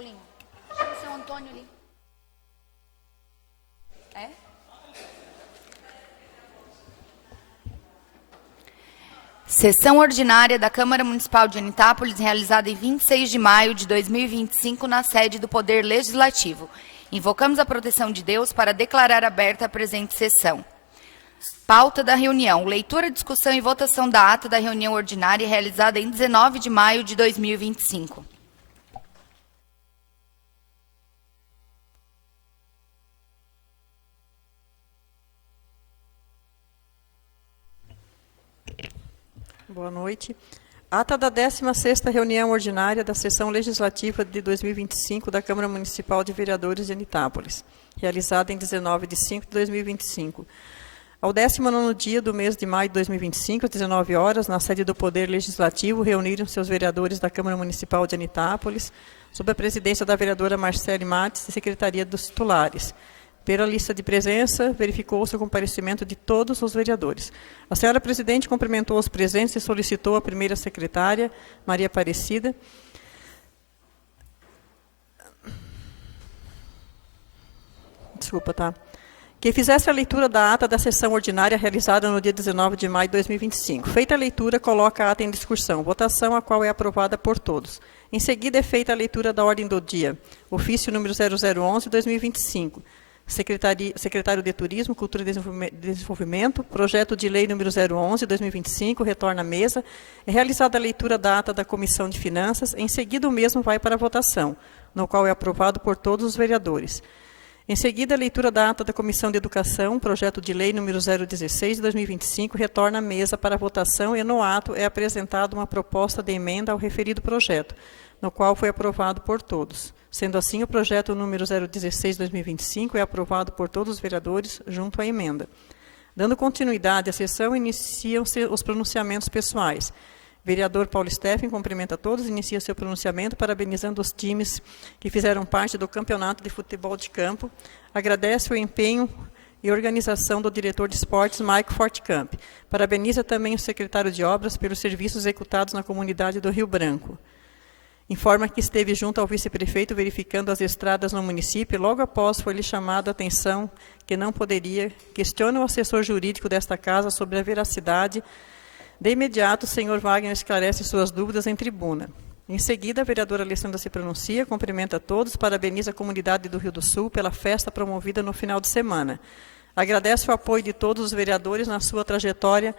Paulinho. Chama o seu Antônio ali. É? Sessão ordinária da Câmara Municipal de Anitápolis, realizada em 26 de maio de 2025, na sede do Poder Legislativo. Invocamos a proteção de Deus para declarar aberta a presente sessão. Pauta da reunião: leitura, discussão e votação da ata da reunião ordinária realizada em 19 de maio de 2025. Boa noite. Ata da 16ª reunião ordinária da sessão legislativa de 2025 da Câmara Municipal de Vereadores de Anitápolis, realizada em 19 de 5 de 2025. Ao 19º dia do mês de maio de 2025, às 19 horas, na sede do Poder Legislativo, reuniram-se os vereadores da Câmara Municipal de Anitápolis, sob a presidência da vereadora Marcele Mates e secretaria dos titulares. Pela lista de presença, verificou-se o comparecimento de todos os vereadores. A senhora presidente cumprimentou os presentes e solicitou à primeira secretária, Maria Aparecida, que fizesse a leitura da ata da sessão ordinária realizada no dia 19 de maio de 2025. Feita a leitura, coloca a ata em discussão, votação a qual é aprovada por todos. Em seguida, é feita a leitura da ordem do dia, ofício número 0011/2025. Secretário de Turismo, Cultura e Desenvolvimento, projeto de lei número 011/2025, retorna à mesa. É realizada a leitura da ata da Comissão de Finanças. Em seguida, o mesmo vai para a votação, no qual é aprovado por todos os vereadores. Em seguida, a leitura da ata da Comissão de Educação, projeto de lei número 016/2025, retorna à mesa para a votação e, no ato, é apresentada uma proposta de emenda ao referido projeto, no qual foi aprovado por todos. Sendo assim, o projeto número 016/2025 é aprovado por todos os vereadores, junto à emenda. Dando continuidade à sessão, iniciam-se os pronunciamentos pessoais. Vereador Paulo Steffen cumprimenta a todos, inicia seu pronunciamento, parabenizando os times que fizeram parte do campeonato de futebol de campo. Agradece o empenho e organização do diretor de esportes, Maico Fortcamp. Parabeniza também o secretário de obras pelos serviços executados na comunidade do Rio Branco. Informa que esteve junto ao vice-prefeito verificando as estradas no município e logo após foi-lhe chamado a atenção que não poderia. Questiona o assessor jurídico desta casa sobre a veracidade. De imediato, o senhor Wagner esclarece suas dúvidas em tribuna. Em seguida, a vereadora Alessandra se pronuncia, cumprimenta a todos, parabeniza a comunidade do Rio do Sul pela festa promovida no final de semana. Agradece o apoio de todos os vereadores na sua trajetória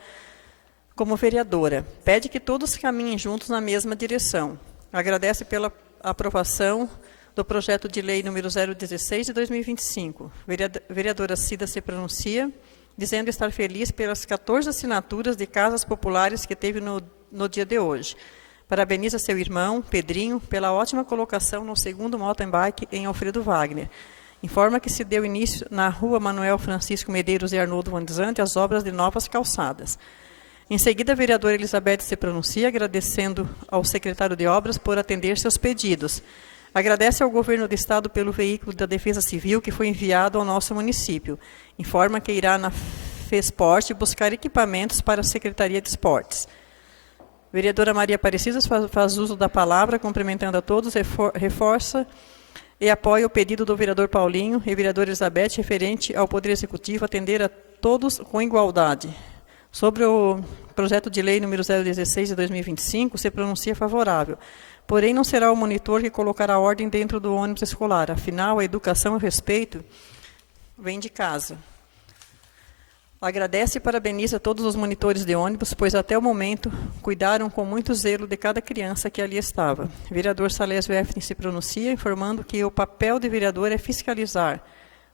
como vereadora. Pede que todos caminhem juntos na mesma direção. Agradece pela aprovação do projeto de lei número 016 de 2025. Vereadora Cida se pronuncia, dizendo estar feliz pelas 14 assinaturas de casas populares que teve no dia de hoje. Parabeniza seu irmão, Pedrinho, pela ótima colocação no segundo mountain bike em Alfredo Wagner. Informa que se deu início na rua Manuel Francisco Medeiros e Arnoldo Vandizante as obras de novas calçadas. Em seguida, a vereadora Elizabeth se pronuncia, agradecendo ao secretário de Obras por atender seus pedidos. Agradece ao governo do Estado pelo veículo da Defesa Civil que foi enviado ao nosso município. Informa que irá na FESPORT buscar equipamentos para a Secretaria de Esportes. Vereadora Maria Aparecida faz uso da palavra, cumprimentando a todos, reforça e apoia o pedido do vereador Paulinho e vereadora Elizabeth referente ao Poder Executivo atender a todos com igualdade. Sobre o projeto de lei número 016 de 2025, se pronuncia favorável. Porém, não será o monitor que colocará ordem dentro do ônibus escolar. Afinal, a educação e o respeito vêm de casa. Agradece e parabeniza todos os monitores de ônibus, pois até o momento cuidaram com muito zelo de cada criança que ali estava. Vereador Salésio Efni se pronuncia, informando que o papel de vereador é fiscalizar.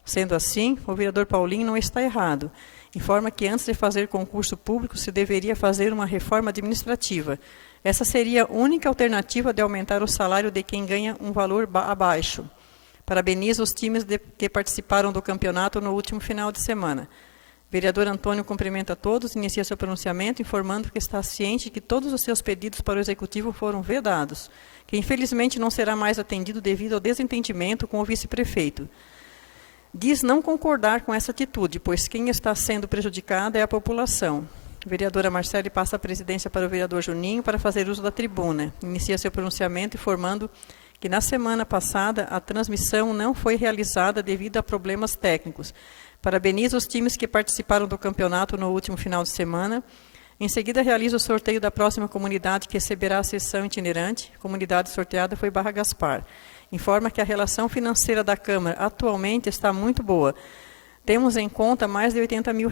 Sendo assim, o vereador Paulinho não está errado. Informa que antes de fazer concurso público se deveria fazer uma reforma administrativa. Essa seria a única alternativa de aumentar o salário de quem ganha um valor abaixo. Parabeniza os times que participaram do campeonato no último final de semana. Vereador Antônio cumprimenta a todos, inicia seu pronunciamento, informando que está ciente de que todos os seus pedidos para o Executivo foram vedados, que infelizmente não será mais atendido devido ao desentendimento com o vice-prefeito. Diz não concordar com essa atitude, pois quem está sendo prejudicada é a população. Vereadora Marcele passa a presidência para o vereador Juninho para fazer uso da tribuna. Inicia seu pronunciamento informando que na semana passada a transmissão não foi realizada devido a problemas técnicos. Parabenizo os times que participaram do campeonato no último final de semana. Em seguida, realizo o sorteio da próxima comunidade que receberá a sessão itinerante. A comunidade sorteada foi Barra Gaspar. Informa que a relação financeira da Câmara atualmente está muito boa. Temos em conta mais de R$80 mil.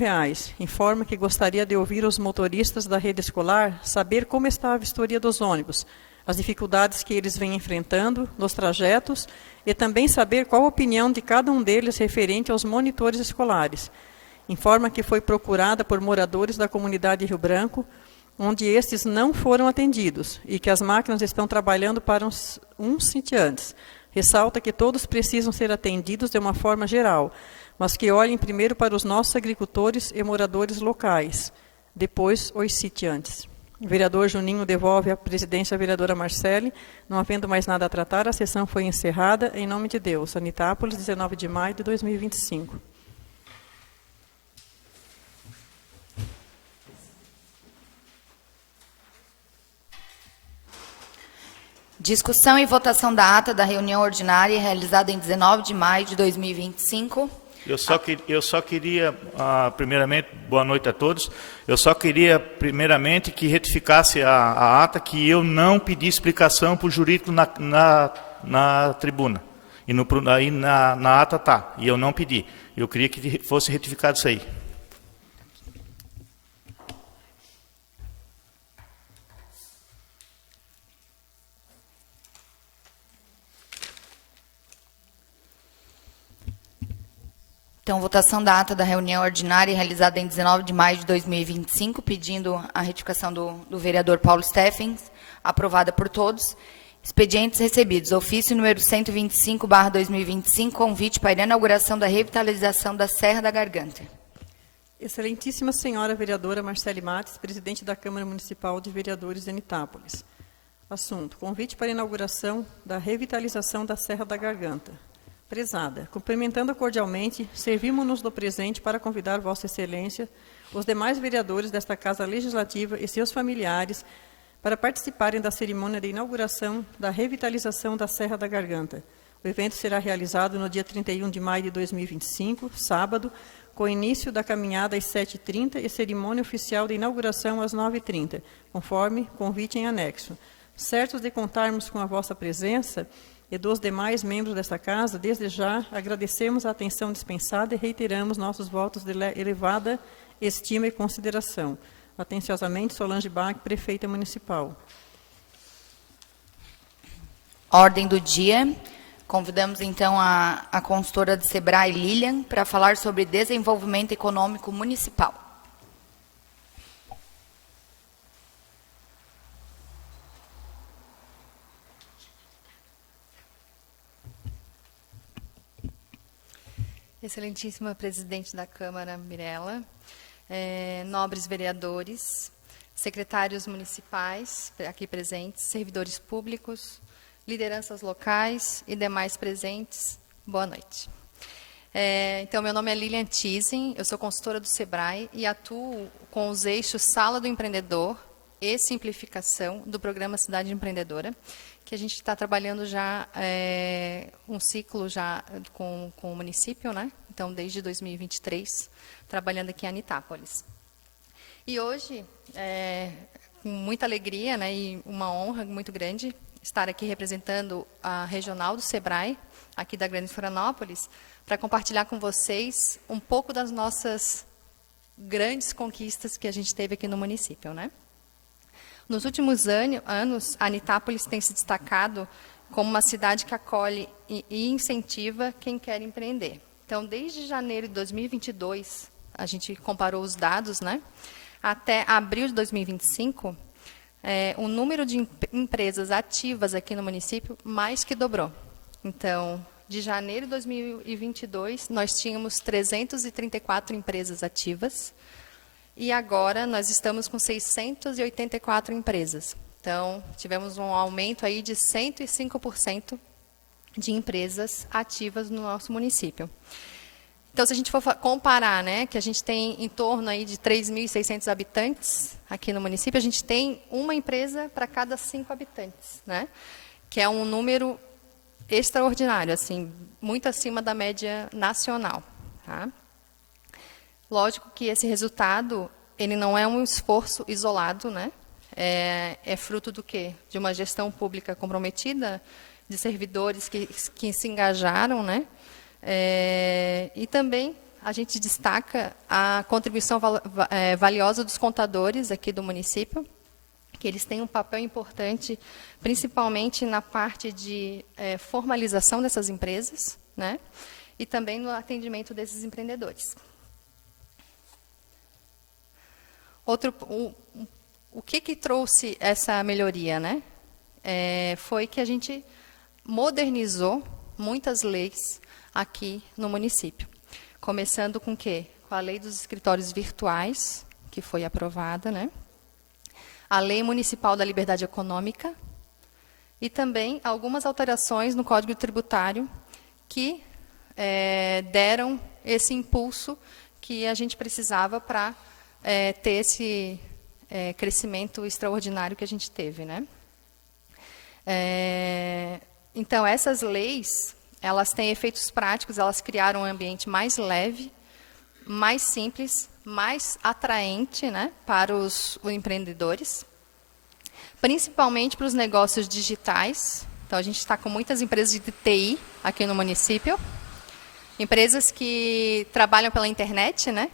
Informa que gostaria de ouvir os motoristas da rede escolar saber como está a vistoria dos ônibus, as dificuldades que eles vêm enfrentando nos trajetos e também saber qual a opinião de cada um deles referente aos monitores escolares. Informa que foi procurada por moradores da comunidade de Rio Branco, onde estes não foram atendidos e que as máquinas estão trabalhando para uns sitiantes. Ressalta que todos precisam ser atendidos de uma forma geral, mas que olhem primeiro para os nossos agricultores e moradores locais, depois os sitiantes. O vereador Juninho devolve a presidência à vereadora Marcele. Não havendo mais nada a tratar, a sessão foi encerrada. Em nome de Deus. Anitápolis, 19 de maio de 2025. Discussão e votação da ata da reunião ordinária realizada em 19 de maio de 2025. Eu só queria, primeiramente, boa noite a todos. Eu só queria, primeiramente, que retificasse a ata que eu não pedi explicação para o jurídico na tribuna. E aí na ata está, e eu não pedi. Eu queria que fosse retificado isso aí. Então, votação da ata da reunião ordinária realizada em 19 de maio de 2025, pedindo a retificação do vereador Paulo Steffens, aprovada por todos. Expedientes recebidos. Ofício número 125/2025, convite para a inauguração da revitalização da Serra da Garganta. Excelentíssima senhora vereadora Marcele Mates, presidente da Câmara Municipal de Vereadores de Anitápolis. Assunto: convite para a inauguração da revitalização da Serra da Garganta. Prezada, cumprimentando cordialmente, servimos-nos do presente para convidar Vossa Excelência, os demais vereadores desta Casa Legislativa e seus familiares para participarem da cerimônia de inauguração da revitalização da Serra da Garganta. O evento será realizado no dia 31 de maio de 2025, sábado, com início da caminhada às 7h30 e cerimônia oficial de inauguração às 9h30, conforme convite em anexo. Certos de contarmos com a vossa presença e dos demais membros desta Casa, desde já agradecemos a atenção dispensada e reiteramos nossos votos de elevada estima e consideração. Atenciosamente, Solange Bach, prefeita municipal. Ordem do dia. Convidamos, então, a consultora do SEBRAE, Lilian, para falar sobre desenvolvimento econômico municipal. Excelentíssima presidente da Câmara, Mirella, nobres vereadores, secretários municipais aqui presentes, servidores públicos, lideranças locais e demais presentes, boa noite. Então, meu nome é Lilian Thyssen, eu sou consultora do SEBRAE e atuo com os eixos Sala do Empreendedor e Simplificação do Programa Cidade Empreendedora, que a gente está trabalhando já um ciclo já com o município, né? Então, desde 2023, trabalhando aqui em Anitápolis. E hoje, com muita alegria, né, e uma honra muito grande, estar aqui representando a regional do SEBRAE, aqui da Grande Florianópolis, para compartilhar com vocês um pouco das nossas grandes conquistas que a gente teve aqui no município, né? Nos últimos anos, a Anitápolis tem se destacado como uma cidade que acolhe e incentiva quem quer empreender. Então, desde janeiro de 2022, a gente comparou os dados, né? Até abril de 2025, o número de empresas ativas aqui no município mais que dobrou. Então, de janeiro de 2022, nós tínhamos 334 empresas ativas, e agora nós estamos com 684 empresas. Então, tivemos um aumento aí de 105% de empresas ativas no nosso município. Então, se a gente for comparar, né, que a gente tem em torno aí de 3.600 habitantes aqui no município, a gente tem uma empresa para cada 5 habitantes, né, que é um número extraordinário, assim, muito acima da média nacional. Tá? Lógico que esse resultado, ele não é um esforço isolado, né? É fruto do quê? De uma gestão pública comprometida, de servidores que se engajaram, né? E também a gente destaca a contribuição valiosa dos contadores aqui do município, que eles têm um papel importante, principalmente na parte de formalização dessas empresas, né? E também no atendimento desses empreendedores. O que trouxe essa melhoria, né? Foi que a gente modernizou muitas leis aqui no município. Começando com o quê? Com a lei dos escritórios virtuais, que foi aprovada, né? A lei municipal da liberdade econômica e também algumas alterações no Código Tributário que deram esse impulso que a gente precisava para ter esse crescimento extraordinário que a gente teve, né? Então, essas leis, elas têm efeitos práticos, elas criaram um ambiente mais leve, mais simples, mais atraente, né, para os empreendedores, principalmente para os negócios digitais. Então, a gente está com muitas empresas de TI aqui no município, empresas que trabalham pela internet, né?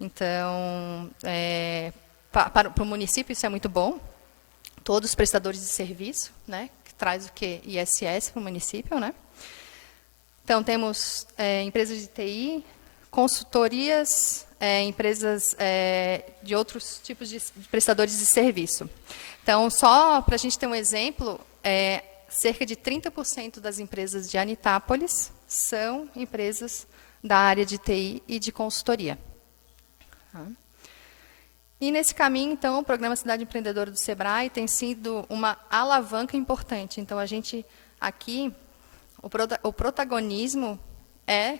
Então, para o município isso é muito bom. Todos os prestadores de serviço, né? Que traz o quê? ISS para o município, né? Então, temos empresas de TI, consultorias, empresas de outros tipos de prestadores de serviço. Então, só para a gente ter um exemplo, cerca de 30% das empresas de Anitápolis são empresas da área de TI e de consultoria. E nesse caminho, então, o Programa Cidade Empreendedora do SEBRAE tem sido uma alavanca importante. Então, a gente aqui, o protagonismo é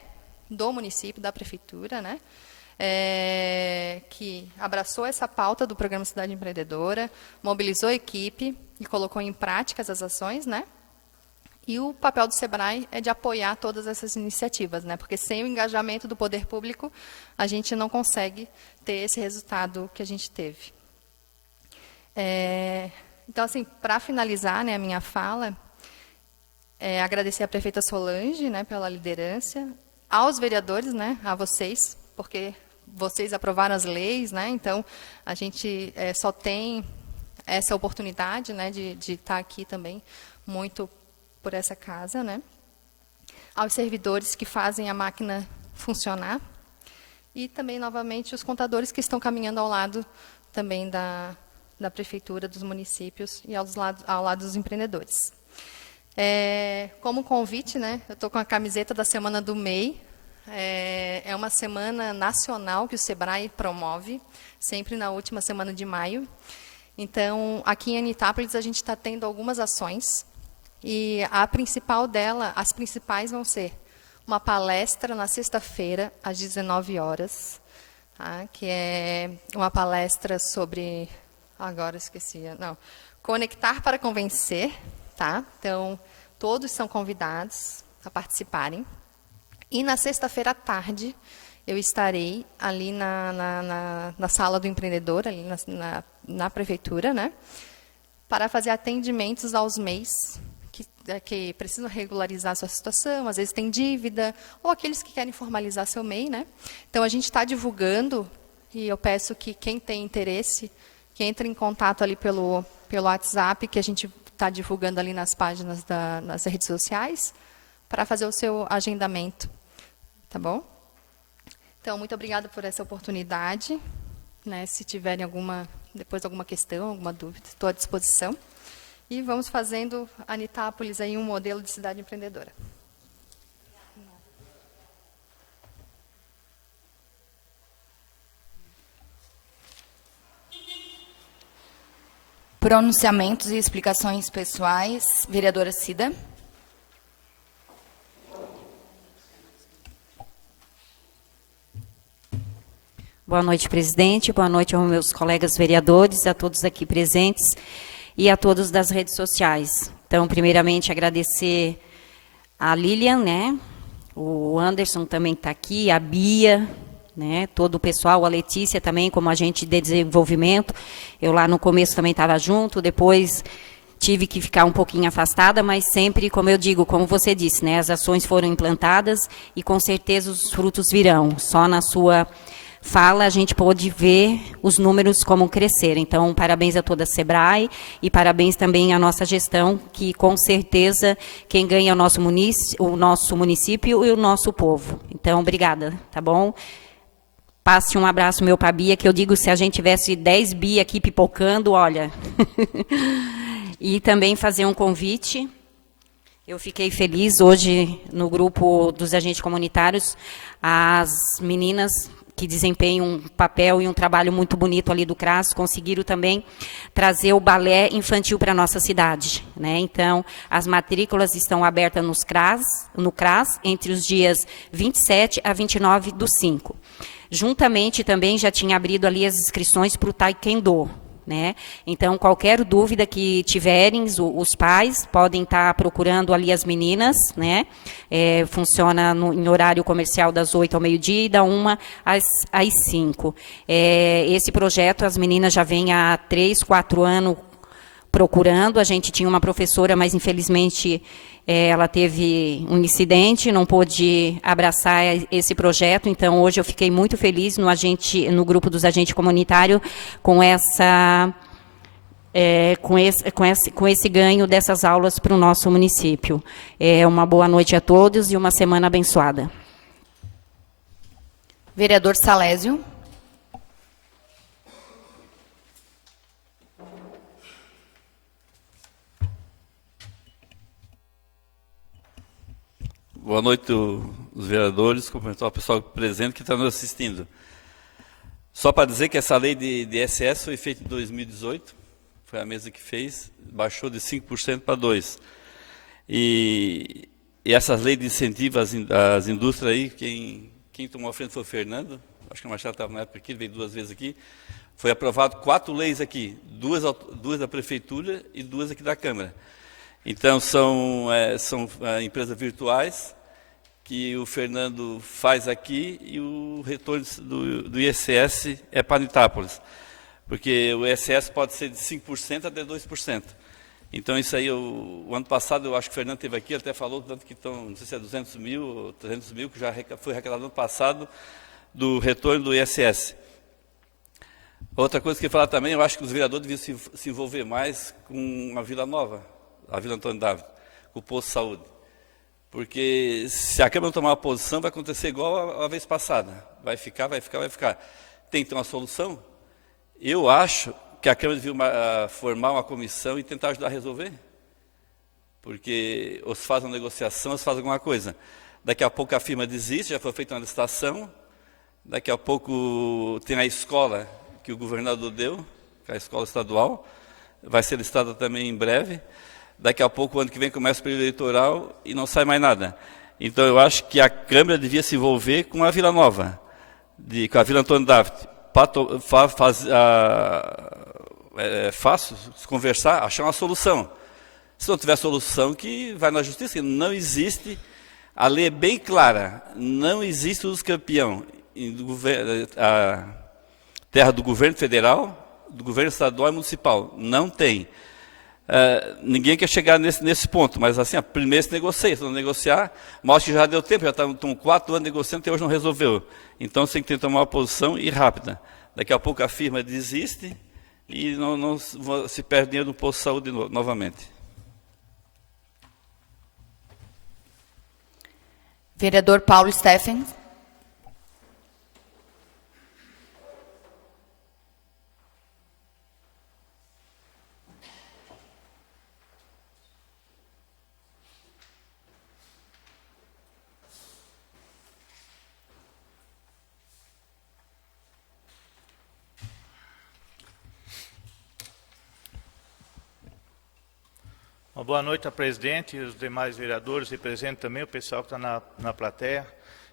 do município, da prefeitura, né? Que abraçou essa pauta do Programa Cidade Empreendedora, mobilizou a equipe e colocou em prática as ações, né? E o papel do SEBRAE é de apoiar todas essas iniciativas, né? Porque sem o engajamento do poder público, a gente não consegue ter esse resultado que a gente teve. Então, assim, para finalizar, né, a minha fala, agradecer à prefeita Solange, né, pela liderança, aos vereadores, né, a vocês, porque vocês aprovaram as leis, né? Então, a gente só tem essa oportunidade, né, de estar aqui também muito por essa casa, né? Aos servidores que fazem a máquina funcionar e também, novamente, os contadores que estão caminhando ao lado também da prefeitura, dos municípios e ao lado dos empreendedores. Como convite, né, eu estou com a camiseta da Semana do MEI. É uma semana nacional que o SEBRAE promove, sempre na última semana de maio. Então, aqui em Anitápolis, a gente está tendo algumas ações. E a principal dela, as principais vão ser uma palestra na sexta-feira, às 19 horas, tá? Que é uma palestra sobre... Agora esqueci. Não. Conectar para convencer. Tá? Então, todos são convidados a participarem. E na sexta-feira à tarde, eu estarei ali na sala do empreendedor, ali na prefeitura, né? Para fazer atendimentos aos MEIs que precisam regularizar a sua situação, às vezes tem dívida, ou aqueles que querem formalizar seu MEI, né? Então, a gente está divulgando, e eu peço que quem tem interesse, que entre em contato ali pelo WhatsApp, que a gente está divulgando ali nas páginas nas redes sociais, para fazer o seu agendamento. Tá bom? Então, muito obrigada por essa oportunidade. Né? Se tiverem depois alguma questão, alguma dúvida, estou à disposição. E vamos fazendo a Anitápolis aí um modelo de cidade empreendedora. Pronunciamentos e explicações pessoais. Vereadora Cida. Boa noite, presidente. Boa noite aos meus colegas vereadores, a todos aqui presentes e a todos das redes sociais. Então, primeiramente, agradecer a Lilian, né? O Anderson também está aqui, a Bia, né? Todo o pessoal, a Letícia também, como agente de desenvolvimento. Eu lá no começo também estava junto, depois tive que ficar um pouquinho afastada, mas sempre, como eu digo, como você disse, né? As ações foram implantadas e com certeza os frutos virão. Só na sua fala a gente pôde ver os números como crescer. Então, parabéns a toda a SEBRAE e parabéns também à nossa gestão, que com certeza quem ganha é o nosso município e o nosso povo. Então, obrigada, tá bom? Passe um abraço meu para a Bia, que eu digo, se a gente tivesse 10 Bia aqui pipocando, olha. E também fazer um convite. Eu fiquei feliz hoje no grupo dos agentes comunitários, as meninas que desempenham um papel e um trabalho muito bonito ali do CRAS, conseguiram também trazer o balé infantil para a nossa cidade, né? Então, as matrículas estão abertas no CRAS entre os dias 27 a 29 do 5. Juntamente também já tinha abrido ali as inscrições para o Taekwondo, né? Então, qualquer dúvida que tiverem, os pais podem estar procurando ali as meninas, né? Funciona em horário comercial das 8 ao meio-dia e da 1 às 5. Esse projeto, as meninas já vêm há 3, 4 anos procurando. A gente tinha uma professora, mas infelizmente ela teve um incidente, não pôde abraçar esse projeto. Então, hoje eu fiquei muito feliz no grupo dos agentes comunitários com esse ganho dessas aulas para o nosso município. Uma boa noite a todos e uma semana abençoada. Vereador Salésio. Boa noite, os vereadores, cumprimentar o pessoal presente que está nos assistindo. Só para dizer que essa lei de ISS foi feita em 2018, foi a mesa que fez, baixou de 5% para 2%. E essas leis de incentivo às indústrias aí, quem tomou a frente foi o Fernando, acho que o Marcelo estava na época aqui, veio 2 vezes aqui. Foi aprovado 4 leis aqui, 2 da Prefeitura e 2 aqui da Câmara. Então, são empresas virtuais que o Fernando faz aqui e o retorno do ISS é para Itápolis. Porque o ISS pode ser de 5% até 2%. Então, isso aí, o ano passado, eu acho que o Fernando esteve aqui, até falou, tanto que estão, não sei se é 200 mil ou 300 mil, que já foi arrecadado no ano passado, do retorno do ISS. Outra coisa que eu ia falar também, eu acho que os vereadores deviam se envolver mais com a Vila Nova, a Vila Antônio David, com o posto de saúde. Porque se a Câmara não tomar uma posição, vai acontecer igual a vez passada. Vai ficar. Tem que ter uma solução. Eu acho que a Câmara devia formar uma comissão e tentar ajudar a resolver. Porque ou se faz uma negociação, ou se faz alguma coisa. Daqui a pouco a firma desiste, já foi feita uma licitação. Daqui a pouco tem a escola que o governador deu, que é a escola estadual. Vai ser licitada também em breve. Daqui a pouco, o ano que vem, começa o período eleitoral e não sai mais nada. Então, eu acho que a Câmara devia se envolver com a Vila Nova, com a Vila Antônio David, fácil se conversar, achar uma solução. Se não tiver solução, que vai na justiça. Não existe, a lei é bem clara, não existe uso campeão a terra do governo federal, do governo estadual e municipal. Não tem. Ninguém quer chegar nesse ponto, mas assim, primeiro se negocia, se não negociar, mas acho que já deu tempo, já estão 4 anos negociando, até hoje não resolveu. Então, você tem que tomar uma posição e rápida. Daqui a pouco a firma desiste e não se perde dinheiro no posto de saúde novamente. Vereador Paulo Steffen. Uma boa noite a presidente e os demais vereadores e presente também, o pessoal que está na plateia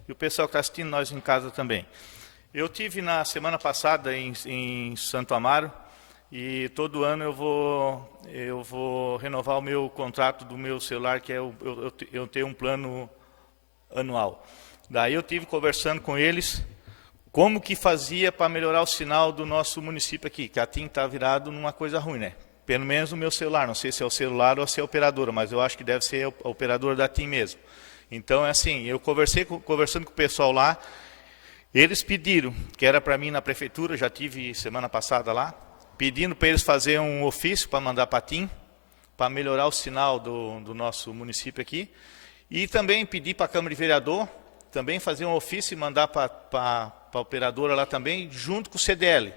e o pessoal que está assistindo nós em casa também. Eu tive na semana passada em Santo Amaro e todo ano eu vou renovar o meu contrato do meu celular, que é eu tenho um plano anual. Daí eu tive conversando com eles como que fazia para melhorar o sinal do nosso município aqui, que a TIM está virado numa coisa ruim, né? Pelo menos no meu celular, não sei se é o celular ou se é a operadora, mas eu acho que deve ser a operadora da TIM mesmo. Então, é assim, eu conversando com o pessoal lá, eles pediram, que era para mim na prefeitura, já tive semana passada lá, pedindo para eles fazerem um ofício para mandar para a TIM, para melhorar o sinal do nosso município aqui, e também pedir para a Câmara de Vereador, também fazer um ofício e mandar para a operadora lá também, junto com o CDL,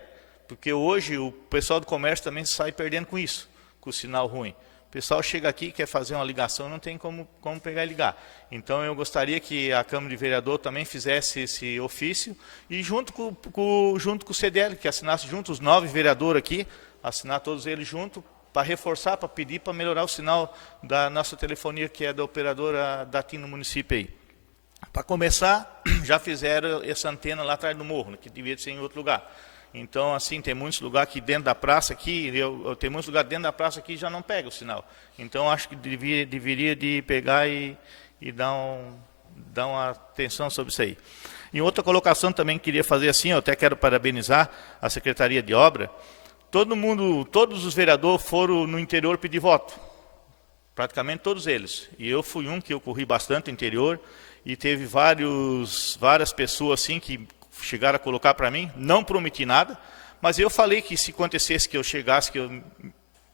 porque hoje o pessoal do comércio também sai perdendo com isso, com o sinal ruim. O pessoal chega aqui, quer fazer uma ligação, não tem como pegar e ligar. Então eu gostaria que a Câmara de Vereador também fizesse esse ofício, e junto com o CDL, que assinasse junto os 9 vereadores aqui, assinar todos eles junto, para reforçar, para pedir, para melhorar o sinal da nossa telefonia, que é da operadora da TIM no município aí. Para começar, já fizeram essa antena lá atrás do morro, né, que devia ser em outro lugar. Então, assim, tem muitos lugares aqui dentro da praça, tem muitos lugares dentro da praça aqui já não pega o sinal. Então, acho que deveria de pegar e dar uma atenção sobre isso aí. E outra colocação também queria fazer assim, eu até quero parabenizar a Secretaria de Obra. Todos os vereadores foram no interior pedir voto. Praticamente todos eles. E eu fui um que eu corri bastante no interior, e teve várias pessoas assim que chegaram a colocar para mim, não prometi nada, mas eu falei que se acontecesse que eu chegasse, que eu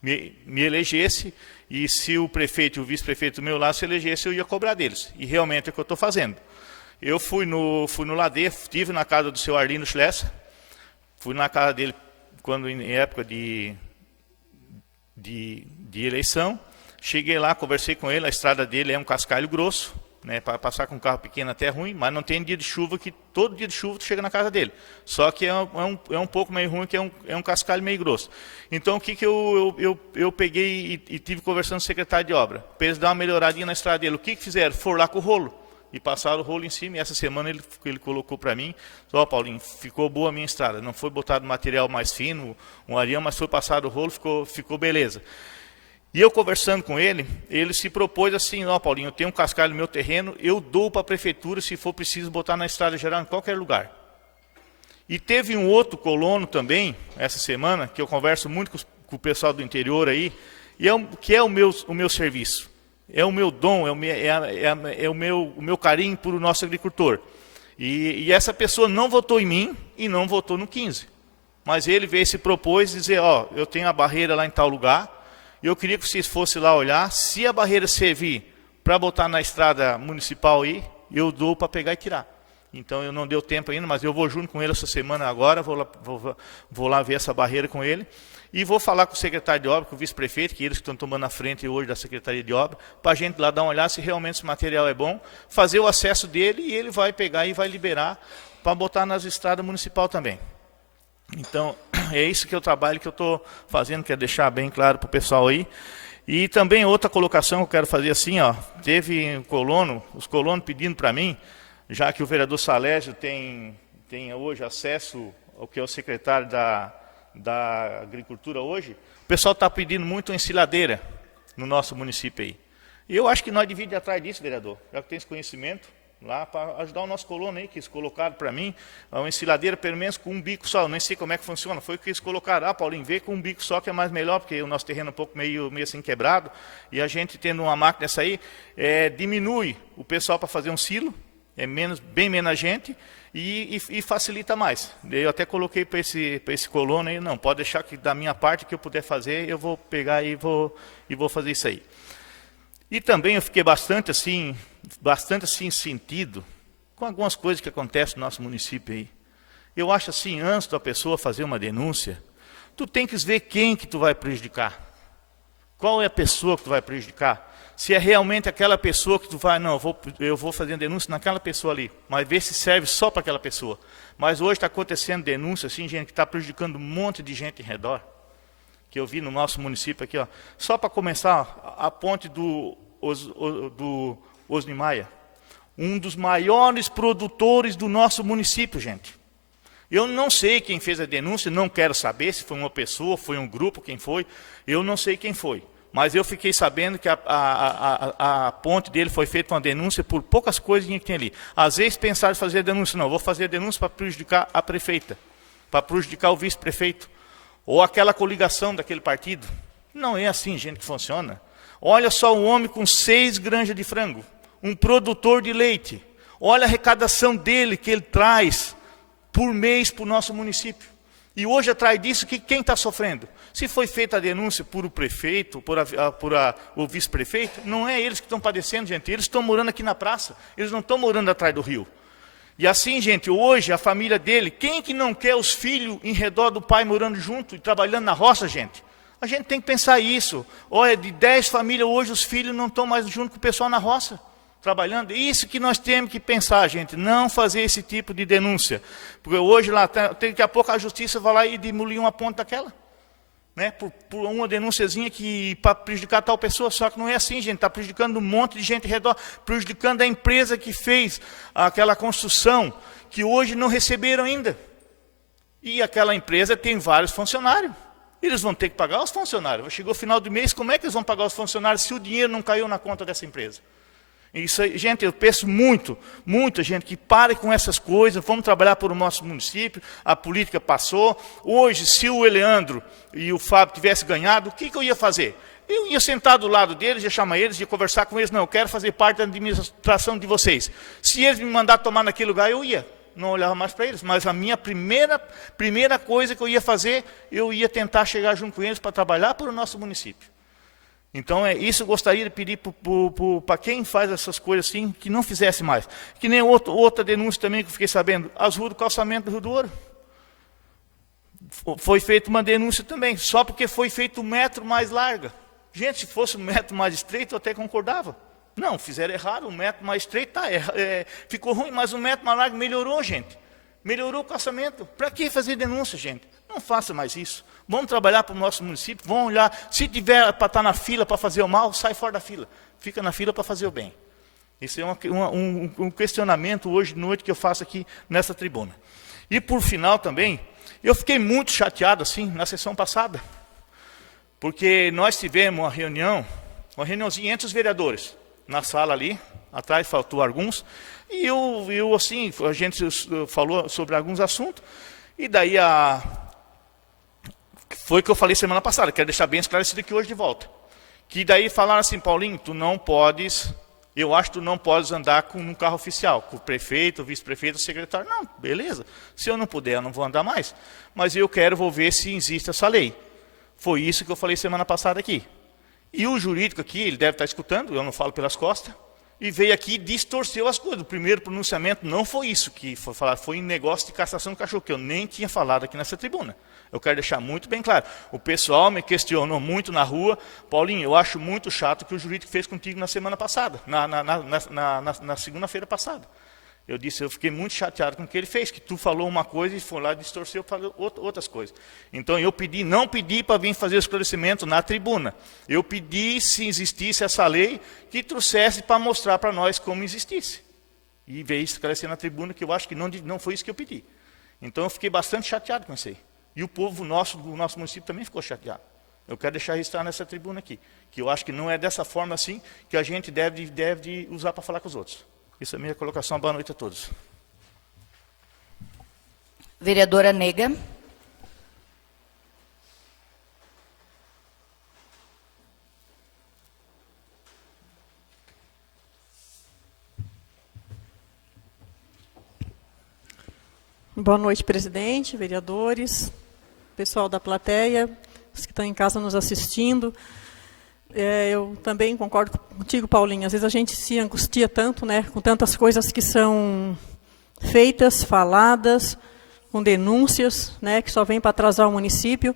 me elegesse, e se o prefeito e o vice-prefeito do meu lado se elegesse, eu ia cobrar deles. E realmente é o que eu estou fazendo. Eu fui no Ladeira, estive na casa do seu Arlindo Schlesser, fui na casa dele quando em época de eleição, cheguei lá, conversei com ele, a estrada dele é um cascalho grosso, né, para passar com um carro pequeno até é ruim, mas não tem dia de chuva que todo dia de chuva tu chega na casa dele. Só que é um pouco meio ruim, que é um cascalho meio grosso. Então o que eu peguei e tive conversando com o secretário de obra, para eles dar uma melhoradinha na estrada dele. O que fizeram? Foram lá com o rolo e passaram o rolo em cima, e essa semana ele colocou para mim, ó, Paulinho, ficou boa a minha estrada, não foi botado material mais fino, um arame, mas foi passado o rolo, ficou beleza. E eu conversando com ele, ele se propôs assim, ó, Paulinho, eu tenho um cascalho no meu terreno, eu dou para a prefeitura se for preciso botar na estrada geral em qualquer lugar. E teve um outro colono também, essa semana, que eu converso muito com o pessoal do interior aí, que é o meu serviço, é o meu dom, é o meu carinho por o nosso agricultor. E essa pessoa não votou em mim e não votou no 15. Mas ele veio e se propôs dizer, ó, eu tenho a barreira lá em tal lugar, eu queria que vocês fossem lá olhar, se a barreira servir para botar na estrada municipal aí, eu dou para pegar e tirar. Então, eu não deu tempo ainda, mas eu vou junto com ele essa semana agora, vou lá ver essa barreira com ele, e vou falar com o secretário de obra, com o vice-prefeito, que eles estão tomando a frente hoje da Secretaria de Obra, para a gente lá dar uma olhada se realmente esse material é bom, fazer o acesso dele, e ele vai pegar e vai liberar para botar nas estradas municipal também. Então, é isso que é o trabalho que eu estou fazendo, quero deixar bem claro para o pessoal aí. E também outra colocação que eu quero fazer assim, ó, teve os colonos pedindo para mim, já que o vereador Salésio tem hoje acesso ao que é o secretário da Agricultura hoje, o pessoal está pedindo muito uma ensiladeira no nosso município aí. E eu acho que nós devíamos ir atrás disso, vereador, já que tem esse conhecimento, lá para ajudar o nosso colono aí, que eles colocaram para mim, uma ensiladeira pelo menos com um bico só, eu nem sei como é que funciona, foi o que eles colocaram, Paulinho, vê com um bico só que é mais melhor, porque o nosso terreno é um pouco meio assim quebrado, e a gente tendo uma máquina dessa aí, diminui o pessoal para fazer um silo, bem menos gente, e facilita mais. Eu até coloquei para esse colono aí, não, pode deixar que da minha parte que eu puder fazer, eu vou pegar e vou fazer isso aí. E também eu fiquei bastante assim sentido com algumas coisas que acontecem no nosso município aí. Eu acho assim, antes da pessoa fazer uma denúncia, tu tem que ver quem que tu vai prejudicar. Qual é a pessoa que tu vai prejudicar? Se é realmente aquela pessoa que tu vai, não, eu vou fazer denúncia naquela pessoa ali, mas ver se serve só para aquela pessoa. Mas hoje está acontecendo denúncia, assim, gente, que está prejudicando um monte de gente em redor, que eu vi no nosso município aqui, ó. Só para começar, a ponte do Osnimaia, um dos maiores produtores do nosso município, gente. Eu não sei quem fez a denúncia, não quero saber se foi uma pessoa, foi um grupo, quem foi. Eu não sei quem foi. Mas eu fiquei sabendo que a ponte dele foi feita uma denúncia por poucas coisas que tem ali. Às vezes pensaram em fazer a denúncia, não, vou fazer a denúncia para prejudicar a prefeita, para prejudicar o vice-prefeito, ou aquela coligação daquele partido. Não é assim, gente, que funciona. Olha só um homem com 6 granjas de frango, um produtor de leite. Olha a arrecadação dele que ele traz por mês para o nosso município. E hoje, atrás disso, quem está sofrendo? Se foi feita a denúncia por o prefeito, por o vice-prefeito, não é eles que estão padecendo, gente. Eles estão morando aqui na praça, eles não estão morando atrás do rio. E assim, gente, hoje a família dele, quem que não quer os filhos em redor do pai morando junto e trabalhando na roça, gente? A gente tem que pensar isso. Olha, de 10 famílias hoje os filhos não estão mais junto com o pessoal na roça, trabalhando. Isso que nós temos que pensar, gente, não fazer esse tipo de denúncia. Porque hoje, lá, daqui a pouco a justiça vai lá e demolir uma ponta daquela. Né, por uma denúnciazinha para prejudicar tal pessoa, só que não é assim, gente, está prejudicando um monte de gente ao redor, prejudicando a empresa que fez aquela construção, que hoje não receberam ainda. E aquela empresa tem vários funcionários, eles vão ter que pagar os funcionários. Chegou o final do mês, como é que eles vão pagar os funcionários se o dinheiro não caiu na conta dessa empresa? Isso aí, gente, eu peço muita gente que pare com essas coisas, vamos trabalhar para o nosso município, a política passou. Hoje, se o Eleandro e o Fábio tivessem ganhado, o que eu ia fazer? Eu ia sentar do lado deles, ia chamar eles, ia conversar com eles, não, eu quero fazer parte da administração de vocês. Se eles me mandaram tomar naquele lugar, eu ia, não olhava mais para eles, mas a minha primeira coisa que eu ia fazer, eu ia tentar chegar junto com eles para trabalhar para o nosso município. Então, isso eu gostaria de pedir para quem faz essas coisas assim, que não fizesse mais. Que nem outra denúncia também que eu fiquei sabendo, as ruas do calçamento do Rio do Ouro. Foi feita uma denúncia também, só porque foi feito 1 metro mais larga. Gente, se fosse 1 metro mais estreito, eu até concordava. Não, fizeram errado, 1 metro mais estreito, ficou ruim, mas 1 metro mais largo melhorou, gente. Melhorou o calçamento. Para que fazer denúncia, gente? Não faça mais isso. Vamos trabalhar para o nosso município, vamos olhar. Se tiver para estar na fila para fazer o mal, sai fora da fila. Fica na fila para fazer o bem. Isso é um questionamento hoje de noite que eu faço aqui nessa tribuna. E por final também, eu fiquei muito chateado assim na sessão passada. Porque nós tivemos uma reuniãozinha entre os vereadores, na sala ali, atrás faltou alguns, e eu assim, a gente falou sobre alguns assuntos, e daí foi o que eu falei semana passada, quero deixar bem esclarecido aqui hoje de volta. Que daí falaram assim, Paulinho, eu acho que tu não podes andar num carro oficial, com o prefeito, o vice-prefeito, o secretário. Não, beleza, se eu não puder, eu não vou andar mais. Mas vou ver se existe essa lei. Foi isso que eu falei semana passada aqui. E o jurídico aqui, ele deve estar escutando, eu não falo pelas costas, e veio aqui e distorceu as coisas. O primeiro pronunciamento não foi isso que foi falado, foi em negócio de castração do cachorro, que eu nem tinha falado aqui nessa tribuna. Eu quero deixar muito bem claro. O pessoal me questionou muito na rua. Paulinho, eu acho muito chato o que o jurídico fez contigo na semana passada, na segunda-feira passada. Eu disse, eu fiquei muito chateado com o que ele fez, que tu falou uma coisa e foi lá e distorceu para outras coisas. Então eu não pedi para vir fazer o esclarecimento na tribuna. Eu pedi, se existisse essa lei, que trouxesse para mostrar para nós como existisse. E veio esclarecer na tribuna, que eu acho que não foi isso que eu pedi. Então eu fiquei bastante chateado com isso aí. E o povo do nosso município também ficou chateado. Eu quero deixar registrar nessa tribuna aqui, que eu acho que não é dessa forma assim que a gente deve usar para falar com os outros. Isso é a minha colocação. Boa noite a todos. Vereadora Nega. Boa noite, presidente, vereadores, pessoal da plateia, os que estão em casa nos assistindo. Eu também concordo contigo, Paulinho. Às vezes a gente se angustia tanto, né, com tantas coisas que são feitas, faladas, com denúncias, né, que só vem para atrasar o município.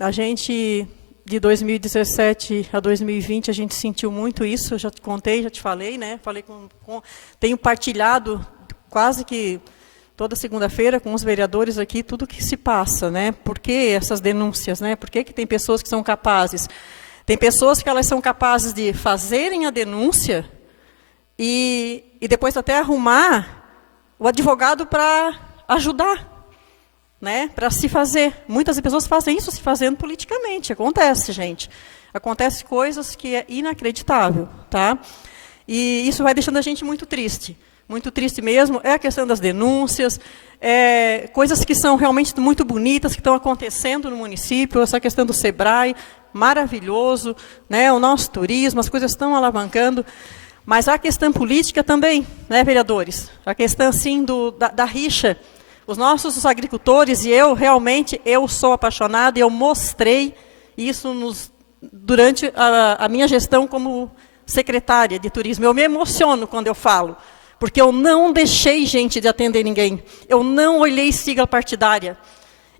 A gente, de 2017 a 2020, a gente sentiu muito isso. Eu já te contei, já te falei, né? Tenho partilhado quase que toda segunda-feira com os vereadores aqui tudo que se passa, né? Por que essas denúncias, né? Por que tem pessoas que são capazes? Tem pessoas que elas são capazes de fazerem a denúncia e depois até arrumar o advogado para ajudar. né, para se fazer. Muitas pessoas fazem isso se fazendo politicamente. Acontece, gente. Acontece coisas que é inacreditável, tá? E isso vai deixando a gente muito triste mesmo. É a questão das denúncias, coisas que são realmente muito bonitas, que estão acontecendo no município, essa questão do SEBRAE, maravilhoso, né, o nosso turismo, as coisas estão alavancando, mas a questão política também, né, vereadores? A questão, assim, da rixa. Os nossos agricultores, e eu sou apaixonada, e eu mostrei isso durante a minha gestão como secretária de turismo. Eu me emociono quando eu falo, porque eu não deixei gente de atender ninguém. Eu não olhei sigla partidária.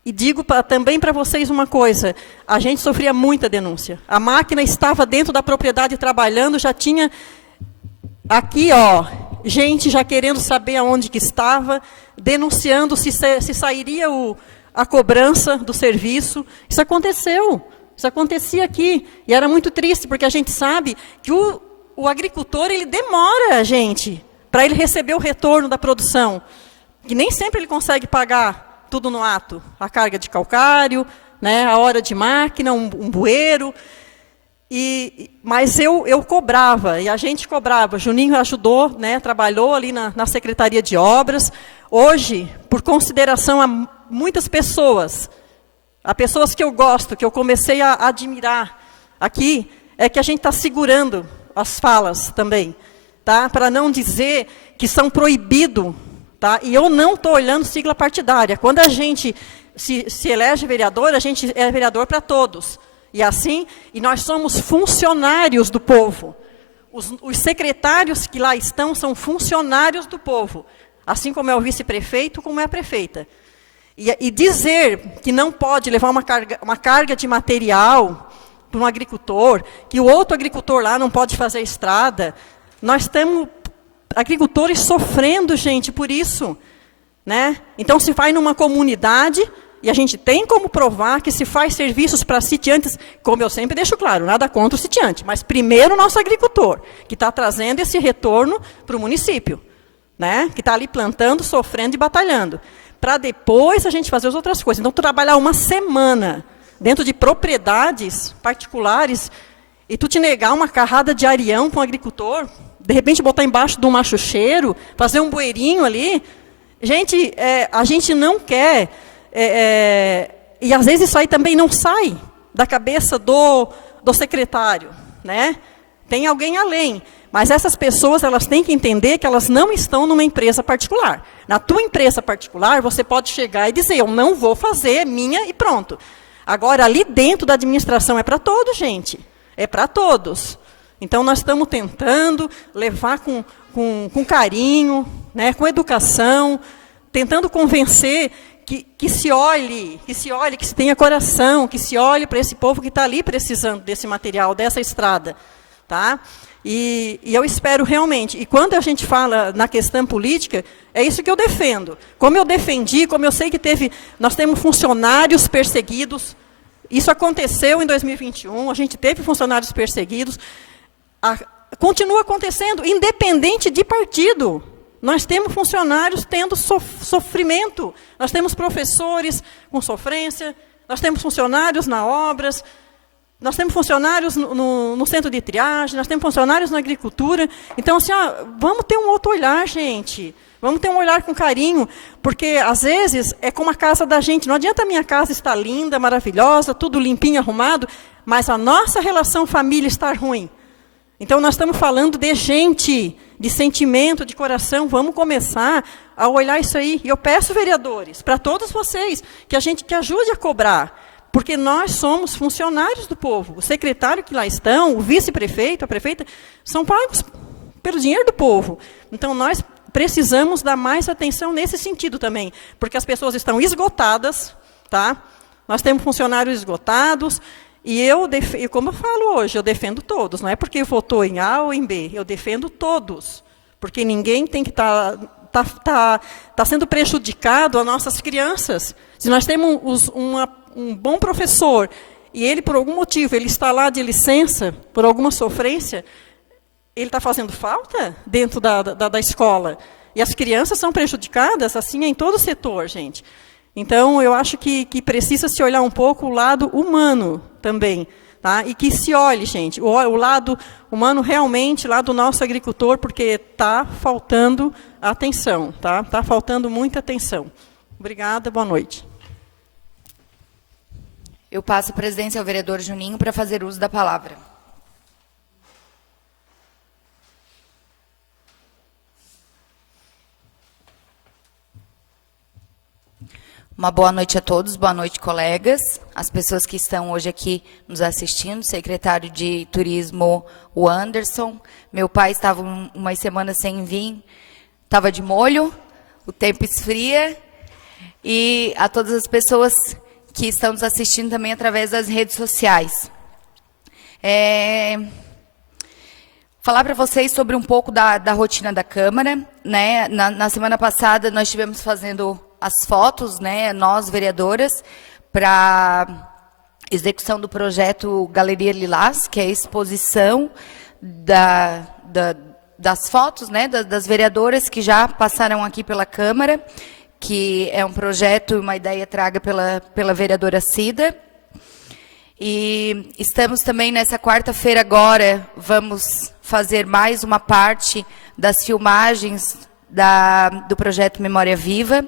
E digo também para vocês uma coisa, a gente sofria muita denúncia. A máquina estava dentro da propriedade trabalhando, já tinha aqui, gente já querendo saber aonde que estava, denunciando se sairia a cobrança do serviço. Isso aconteceu, isso acontecia aqui. E era muito triste, porque a gente sabe que o agricultor, ele demora, gente, para ele receber o retorno da produção. Que nem sempre ele consegue pagar tudo no ato. A carga de calcário, né, a hora de máquina, um bueiro. Mas eu cobrava, e a gente cobrava. Juninho ajudou, né, trabalhou ali na Secretaria de Obras. Hoje, por consideração a muitas pessoas, a pessoas que eu gosto, que eu comecei a admirar aqui, é que a gente está segurando as falas também, tá? Para não dizer que são proibidos. Tá? E eu não estou olhando sigla partidária. Quando a gente se elege vereador, a gente é vereador para todos. E nós somos funcionários do povo. Os secretários que lá estão são funcionários do povo. Assim como é o vice-prefeito, como é a prefeita. E dizer que não pode levar uma carga de material para um agricultor, que o outro agricultor lá não pode fazer estrada, nós estamos agricultores sofrendo, gente, por isso, né? Então, se vai numa comunidade, e a gente tem como provar que se faz serviços para sitiantes, como eu sempre deixo claro, nada contra o sitiante, mas primeiro o nosso agricultor, que está trazendo esse retorno para o município, né? Que está ali plantando, sofrendo e batalhando, para depois a gente fazer as outras coisas. Então, trabalhar uma semana dentro de propriedades particulares, e tu te negar uma carrada de arião para um agricultor, de repente botar embaixo de um machucheiro, fazer um bueirinho ali. Gente, a gente não quer, e às vezes isso aí também não sai da cabeça do secretário, né? Tem alguém além, mas essas pessoas, elas têm que entender que elas não estão numa empresa particular. Na tua empresa particular, você pode chegar e dizer, eu não vou fazer, é minha e pronto. Agora, ali dentro da administração é para todos, gente, é para todos. Então, nós estamos tentando levar com carinho, né, com educação, tentando convencer que se olhe, que se tenha coração, que se olhe para esse povo que está ali precisando desse material, dessa estrada. Tá? E eu espero realmente, e quando a gente fala na questão política, é isso que eu defendo. Como eu defendi, como eu sei que nós temos funcionários perseguidos, isso aconteceu em 2021, a gente teve funcionários perseguidos, continua acontecendo, independente de partido. Nós temos funcionários tendo sofrimento, nós temos professores com sofrência, nós temos funcionários na obras, nós temos funcionários no centro de triagem, nós temos funcionários na agricultura. Então, assim, vamos ter um outro olhar, gente. Vamos ter um olhar com carinho, porque, às vezes, é como a casa da gente. Não adianta a minha casa estar linda, maravilhosa, tudo limpinho, arrumado, mas a nossa relação família estar ruim. Então, nós estamos falando de gente, de sentimento, de coração. Vamos começar a olhar isso aí. E eu peço, vereadores, para todos vocês, que ajude a cobrar. Porque nós somos funcionários do povo. O secretário que lá estão, o vice-prefeito, a prefeita, são pagos pelo dinheiro do povo. Então, nós precisamos dar mais atenção nesse sentido também. Porque as pessoas estão esgotadas, tá? Nós temos funcionários esgotados. E como eu falo hoje, eu defendo todos. Não é porque votou em A ou em B. Eu defendo todos. Porque ninguém tem que estar sendo prejudicado, as nossas crianças. Se nós temos um bom professor, e ele, por algum motivo, ele está lá de licença, por alguma sofrência, ele está fazendo falta dentro da escola. E as crianças são prejudicadas, assim, em todo o setor, gente. Então, eu acho que precisa se olhar um pouco o lado humano também. Tá? E que se olhe, gente, o lado humano realmente, lá do nosso agricultor, porque está faltando atenção. Está faltando muita atenção. Obrigada, boa noite. Eu passo a presidência ao vereador Juninho para fazer uso da palavra. Uma boa noite a todos, boa noite, colegas, as pessoas que estão hoje aqui nos assistindo, secretário de Turismo, o Anderson. Meu pai estava umas semanas sem vir, estava de molho, o tempo esfria. E a todas as pessoas que estão nos assistindo também através das redes sociais. Falar para vocês sobre um pouco da rotina da Câmara. Né? Na semana passada, nós estivemos fazendo as fotos, né, nós, vereadoras, para execução do projeto Galeria Lilás, que é a exposição das fotos, né, das vereadoras que já passaram aqui pela Câmara, que é um projeto, uma ideia traga pela vereadora Cida. E estamos também nessa quarta-feira agora, vamos fazer mais uma parte das filmagens do projeto Memória Viva.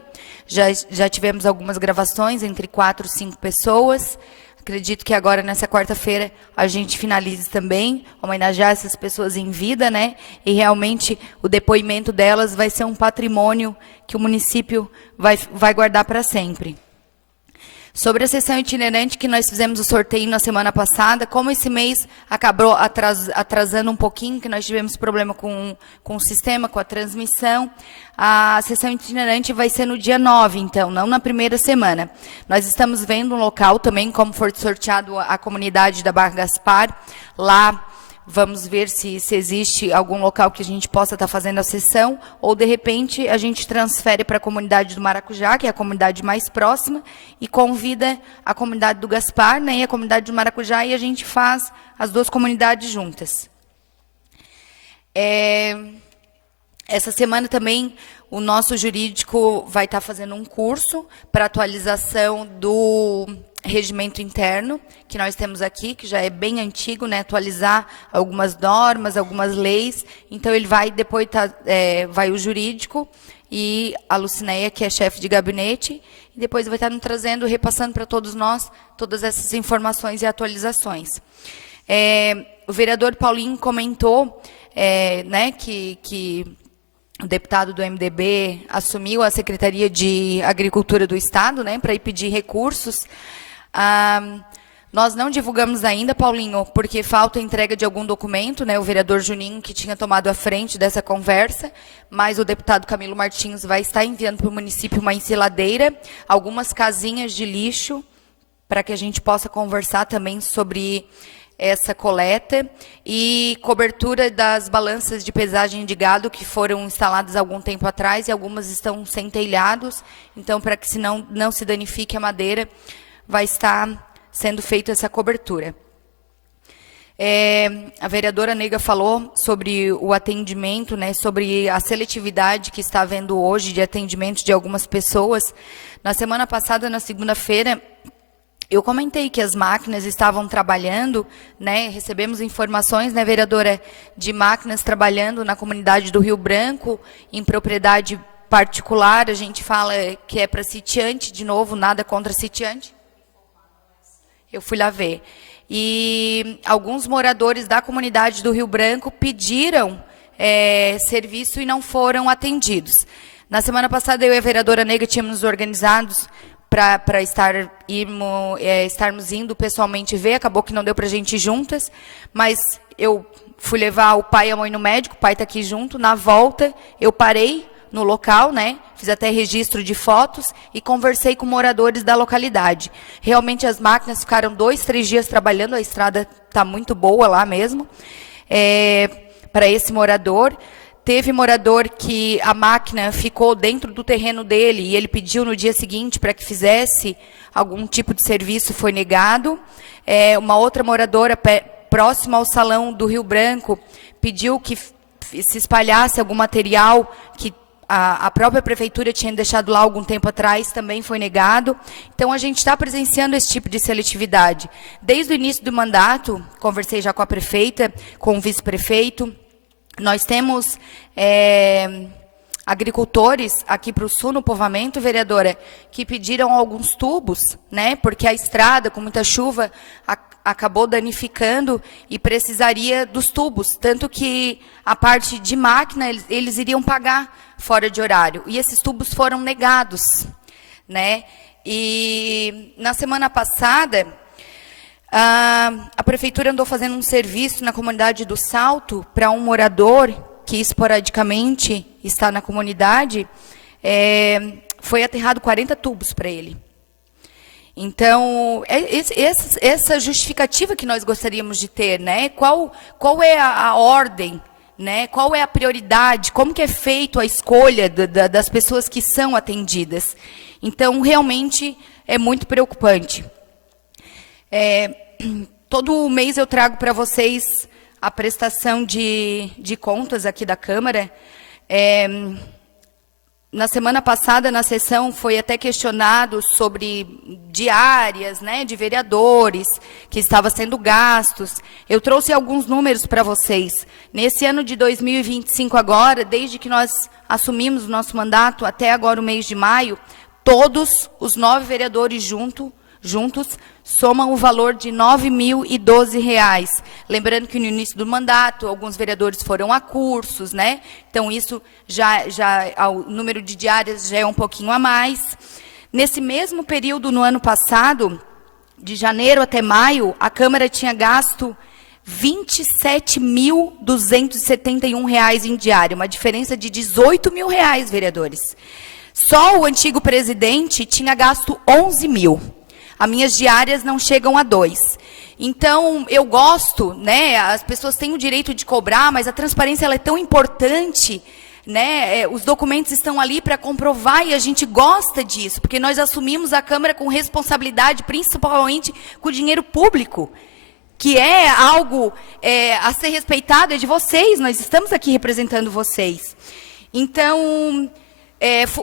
Já tivemos algumas gravações, entre 4 e 5 pessoas. Acredito que agora, nessa quarta-feira, a gente finalize também, homenagear essas pessoas em vida, né? E realmente o depoimento delas vai ser um patrimônio que o município vai guardar para sempre. Sobre a sessão itinerante que nós fizemos o sorteio na semana passada, como esse mês acabou atrasando um pouquinho, que nós tivemos problema com o sistema, com a transmissão, a sessão itinerante vai ser no dia 9, então, não na primeira semana. Nós estamos vendo um local também, como foi sorteado a comunidade da Barra Gaspar, lá vamos ver se existe algum local que a gente possa estar fazendo a sessão, ou, de repente, a gente transfere para a comunidade do Maracujá, que é a comunidade mais próxima, e convida a comunidade do Gaspar, né, e a comunidade do Maracujá, e a gente faz as duas comunidades juntas. Essa semana também o nosso jurídico vai estar fazendo um curso para atualização do regimento interno, que nós temos aqui, que já é bem antigo, né, atualizar algumas normas, algumas leis. Então, ele vai, depois vai o jurídico e a Lucinéia, que é chefe de gabinete, e depois vai estar nos trazendo, repassando para todos nós, todas essas informações e atualizações. O vereador Paulinho comentou né, que o deputado do MDB assumiu a Secretaria de Agricultura do Estado, né, para ir pedir recursos. Nós não divulgamos ainda, Paulinho, porque falta a entrega de algum documento, né, o vereador Juninho, que tinha tomado a frente dessa conversa, mas o deputado Camilo Martins vai estar enviando para o município uma ensiladeira, algumas casinhas de lixo, para que a gente possa conversar também sobre essa coleta, e cobertura das balanças de pesagem de gado que foram instaladas há algum tempo atrás, e algumas estão sem telhados, então, para que não se danifique a madeira, vai estar sendo feita essa cobertura. A vereadora Nega falou sobre o atendimento, né, sobre a seletividade que está havendo hoje de atendimento de algumas pessoas. Na semana passada, na segunda-feira, eu comentei que as máquinas estavam trabalhando, né, recebemos informações, né, vereadora, de máquinas trabalhando na comunidade do Rio Branco, em propriedade particular. A gente fala que é para sitiante, de novo, nada contra sitiante. Eu fui lá ver. E alguns moradores da comunidade do Rio Branco pediram serviço e não foram atendidos. Na semana passada, eu e a vereadora Nega tínhamos nos organizados para estarmos indo pessoalmente ver, acabou que não deu para a gente ir juntas, mas eu fui levar o pai e a mãe no médico, o pai está aqui junto, na volta eu parei no local, né, fiz até registro de fotos e conversei com moradores da localidade. Realmente as máquinas ficaram 2, 3 dias trabalhando, a estrada está muito boa lá mesmo, para esse morador. Teve morador que a máquina ficou dentro do terreno dele e ele pediu no dia seguinte para que fizesse algum tipo de serviço, foi negado. Uma outra moradora próxima ao Salão do Rio Branco pediu que se espalhasse algum material que a própria prefeitura tinha deixado lá algum tempo atrás, também foi negado. Então, a gente está presenciando esse tipo de seletividade. Desde o início do mandato, conversei já com a prefeita, com o vice-prefeito. Nós temos agricultores aqui para o sul, no povoamento, vereadora, que pediram alguns tubos, né, porque a estrada, com muita chuva, acabou danificando e precisaria dos tubos. Tanto que a parte de máquina, eles iriam pagar fora de horário. E esses tubos foram negados, né? E na semana passada, a prefeitura andou fazendo um serviço na comunidade do Salto para um morador que esporadicamente está na comunidade. Foi aterrado 40 tubos para ele. Então, essa justificativa que nós gostaríamos de ter, né? Qual é a ordem, né? Qual é a prioridade? Como que é feito a escolha das pessoas que são atendidas? Então, realmente, é muito preocupante. Todo mês eu trago para vocês a prestação de contas aqui da Câmara. Na semana passada, na sessão, foi até questionado sobre diárias, né, de vereadores, que estavam sendo gastos. Eu trouxe alguns números para vocês. Nesse ano de 2025 agora, desde que nós assumimos o nosso mandato, até agora o mês de maio, todos os 9 vereadores juntos somam o valor de R$ 9.012. Lembrando que no início do mandato, alguns vereadores foram a cursos, né? Então, isso o número de diárias já é um pouquinho a mais. Nesse mesmo período, no ano passado, de janeiro até maio, a Câmara tinha gasto R$ 27.271 em diária, uma diferença de R$ 18 mil, vereadores. Só o antigo presidente tinha gasto 11 mil. As minhas diárias não chegam a 2. Então, eu gosto, né? As pessoas têm o direito de cobrar, mas a transparência ela é tão importante, né? Os documentos estão ali para comprovar e a gente gosta disso, porque nós assumimos a Câmara com responsabilidade, principalmente com o dinheiro público, que é algo a ser respeitado, é de vocês, nós estamos aqui representando vocês. Então,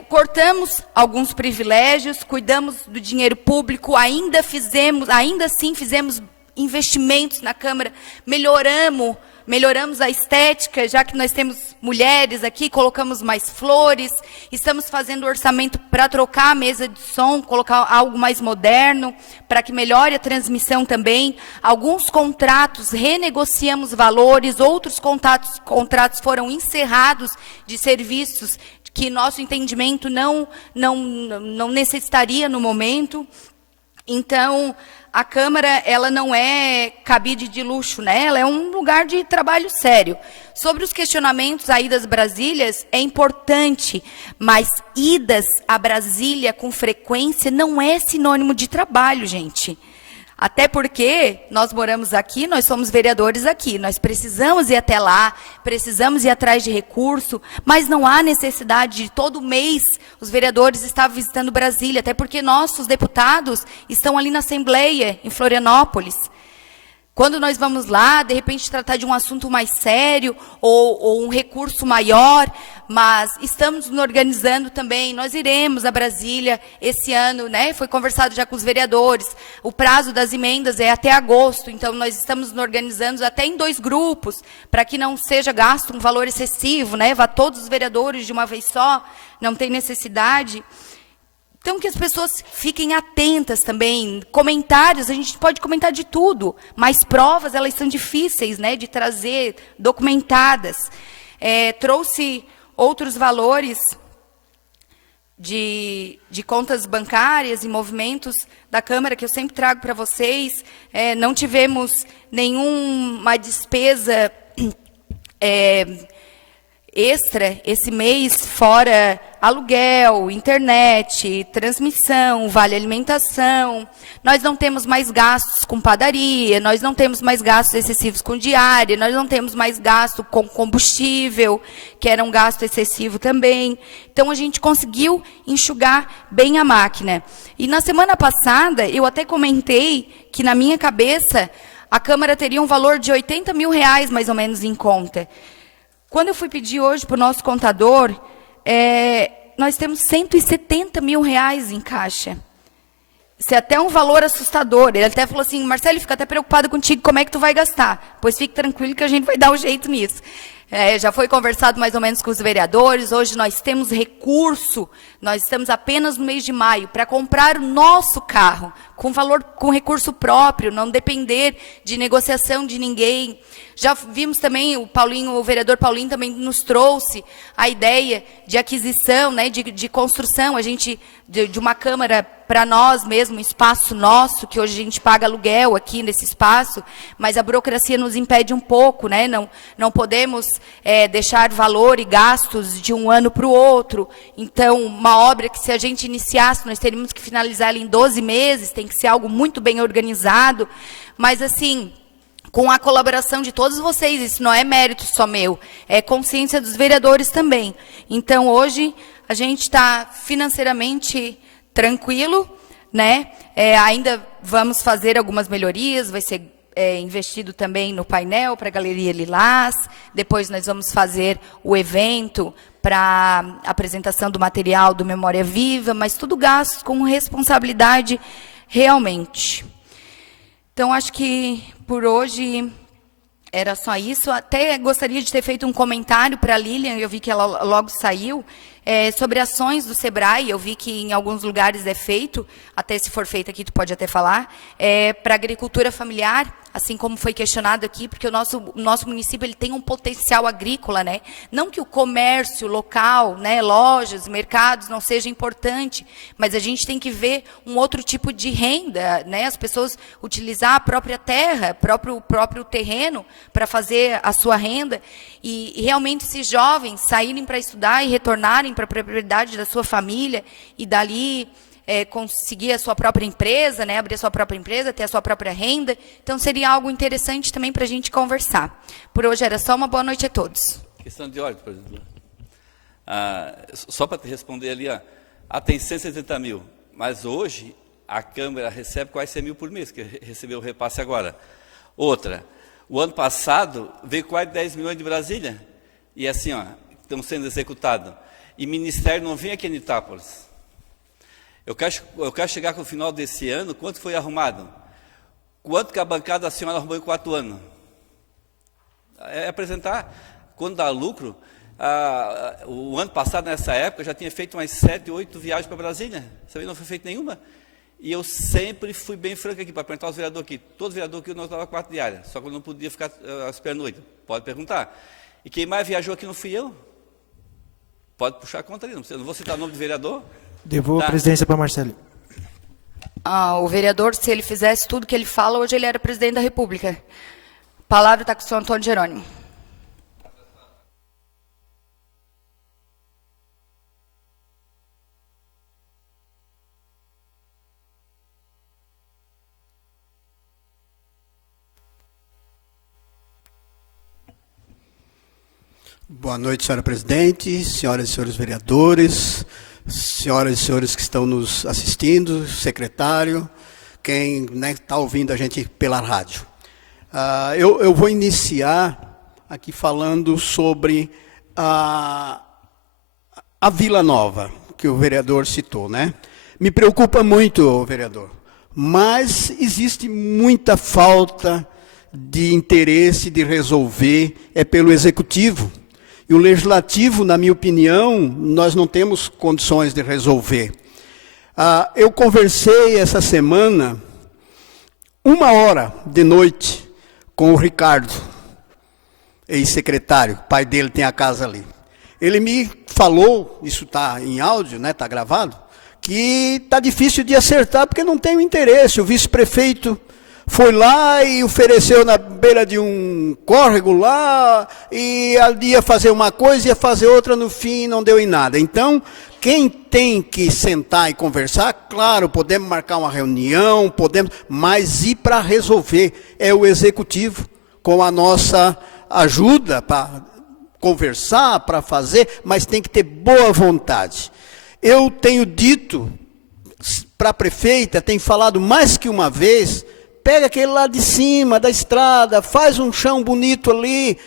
cortamos alguns privilégios, cuidamos do dinheiro público, ainda assim fizemos investimentos na Câmara, melhoramos a estética, já que nós temos mulheres aqui, colocamos mais flores, estamos fazendo orçamento para trocar a mesa de som, colocar algo mais moderno, para que melhore a transmissão também. Alguns contratos, renegociamos valores, outros contratos foram encerrados de serviços que nosso entendimento não necessitaria no momento. Então, a Câmara, ela não é cabide de luxo, né? Ela é um lugar de trabalho sério. Sobre os questionamentos a idas a Brasília, é importante, mas idas a Brasília com frequência não é sinônimo de trabalho, gente. Até porque nós moramos aqui, nós somos vereadores aqui, nós precisamos ir até lá, precisamos ir atrás de recurso, mas não há necessidade de todo mês os vereadores estar visitando Brasília, até porque nossos deputados estão ali na Assembleia, em Florianópolis. Quando nós vamos lá, de repente, tratar de um assunto mais sério ou um recurso maior, mas estamos nos organizando também. Nós iremos a Brasília esse ano, né? Foi conversado já com os vereadores. O prazo das emendas é até agosto, então nós estamos nos organizando até em 2 grupos, para que não seja gasto um valor excessivo, né? Vá todos os vereadores de uma vez só, não tem necessidade. Então, que as pessoas fiquem atentas também. Comentários, a gente pode comentar de tudo, mas provas, elas são difíceis, né, de trazer, documentadas. Trouxe outros valores de contas bancárias e movimentos da Câmara, que eu sempre trago para vocês. Não tivemos nenhuma despesa extra esse mês, fora aluguel, internet, transmissão, vale alimentação. Nós não temos mais gastos com padaria, nós não temos mais gastos excessivos com diária, nós não temos mais gasto com combustível, que era um gasto excessivo também. Então, a gente conseguiu enxugar bem a máquina. E na semana passada, eu até comentei que, na minha cabeça, a Câmara teria um valor de R$ 80 mil, mais ou menos, em conta. Quando eu fui pedir hoje para o nosso contador, nós temos 170 mil reais em caixa. Isso é até um valor assustador. Ele até falou assim, Marcelo, fica até preocupado contigo, como é que tu vai gastar? Pois fique tranquilo que a gente vai dar um jeito nisso. Já foi conversado mais ou menos com os vereadores, hoje nós temos recurso, nós estamos apenas no mês de maio, para comprar o nosso carro, com recurso próprio, não depender de negociação de ninguém. Já vimos também, o vereador Paulinho também nos trouxe a ideia de aquisição, né, de construção, de uma câmara para nós mesmo, um espaço nosso, que hoje a gente paga aluguel aqui nesse espaço, mas a burocracia nos impede um pouco, né, não podemos deixar valor e gastos de um ano para o outro. Então, uma obra que se a gente iniciasse, nós teríamos que finalizar ela em 12 meses, tem que ser algo muito bem organizado, mas assim, com a colaboração de todos vocês, isso não é mérito só meu, é consciência dos vereadores também. Então, hoje, a gente está financeiramente tranquilo, né? Ainda vamos fazer algumas melhorias, vai ser investido também no painel para a Galeria Lilás, depois nós vamos fazer o evento para apresentação do material do Memória Viva, mas tudo gasto com responsabilidade realmente. Então, acho que por hoje era só isso. Até gostaria de ter feito um comentário para a Lilian, eu vi que ela logo saiu, sobre ações do SEBRAE, eu vi que em alguns lugares é feito, até se for feito aqui tu pode até falar, para agricultura familiar, assim como foi questionado aqui, porque o nosso município ele tem um potencial agrícola, né? Não que o comércio local, né, lojas, mercados, não seja importante, mas a gente tem que ver um outro tipo de renda, né? As pessoas utilizar a própria terra, próprio terreno para fazer a sua renda, e realmente esses jovens saírem para estudar e retornarem para a propriedade da sua família, e dali conseguir a sua própria empresa, né, abrir a sua própria empresa, ter a sua própria renda. Então, seria algo interessante também para a gente conversar. Por hoje era só, uma boa noite a todos. Questão de ordem, presidente. Só para te responder ali, tem 170 mil, mas hoje a Câmara recebe quase 100 mil por mês, que recebeu o repasse agora. Outra, o ano passado veio quase 10 milhões de Brasília, e assim, estamos sendo executados. E ministério não vem aqui em Itápolis. Eu quero chegar com o final desse ano, quanto foi arrumado? Quanto que a bancada da senhora arrumou em 4 anos? Apresentar. Quando dá lucro, o ano passado, nessa época, já tinha feito umas 7, 8 viagens para Brasília. Sabia, não foi feito nenhuma. E eu sempre fui bem franco aqui, para perguntar aos vereadores aqui. Todo vereador aqui nós dava 4 diárias, só que eu não podia ficar às pernoites. Pode perguntar. E quem mais viajou aqui não fui eu. Pode puxar a conta ali, não vou citar o nome do vereador. Devolvo a presidência para Marcelo. O vereador, se ele fizesse tudo que ele fala, hoje ele era presidente da República. A palavra está com o senhor Antônio Jerônimo. Boa noite, senhora presidente, senhoras e senhores vereadores, senhoras e senhores que estão nos assistindo, secretário, quem está ouvindo a gente pela rádio. Eu vou iniciar aqui falando sobre a Vila Nova, que o vereador citou, né? Me preocupa muito, vereador, mas existe muita falta de interesse de resolver pelo Executivo. E o Legislativo, na minha opinião, nós não temos condições de resolver. Eu conversei essa semana, 1h de noite, com o Ricardo, ex-secretário, pai dele tem a casa ali. Ele me falou, isso está em áudio, né, está gravado, que está difícil de acertar porque não tem o interesse. O vice-prefeito foi lá e ofereceu na beira de um córrego lá, e ali ia fazer uma coisa, ia fazer outra, no fim não deu em nada. Então, quem tem que sentar e conversar, claro, podemos marcar uma reunião, mas ir para resolver é o Executivo, com a nossa ajuda para conversar, para fazer, mas tem que ter boa vontade. Eu tenho dito para a prefeita, tenho falado mais que uma vez, pega aquele lá de cima da estrada, faz um chão bonito ali,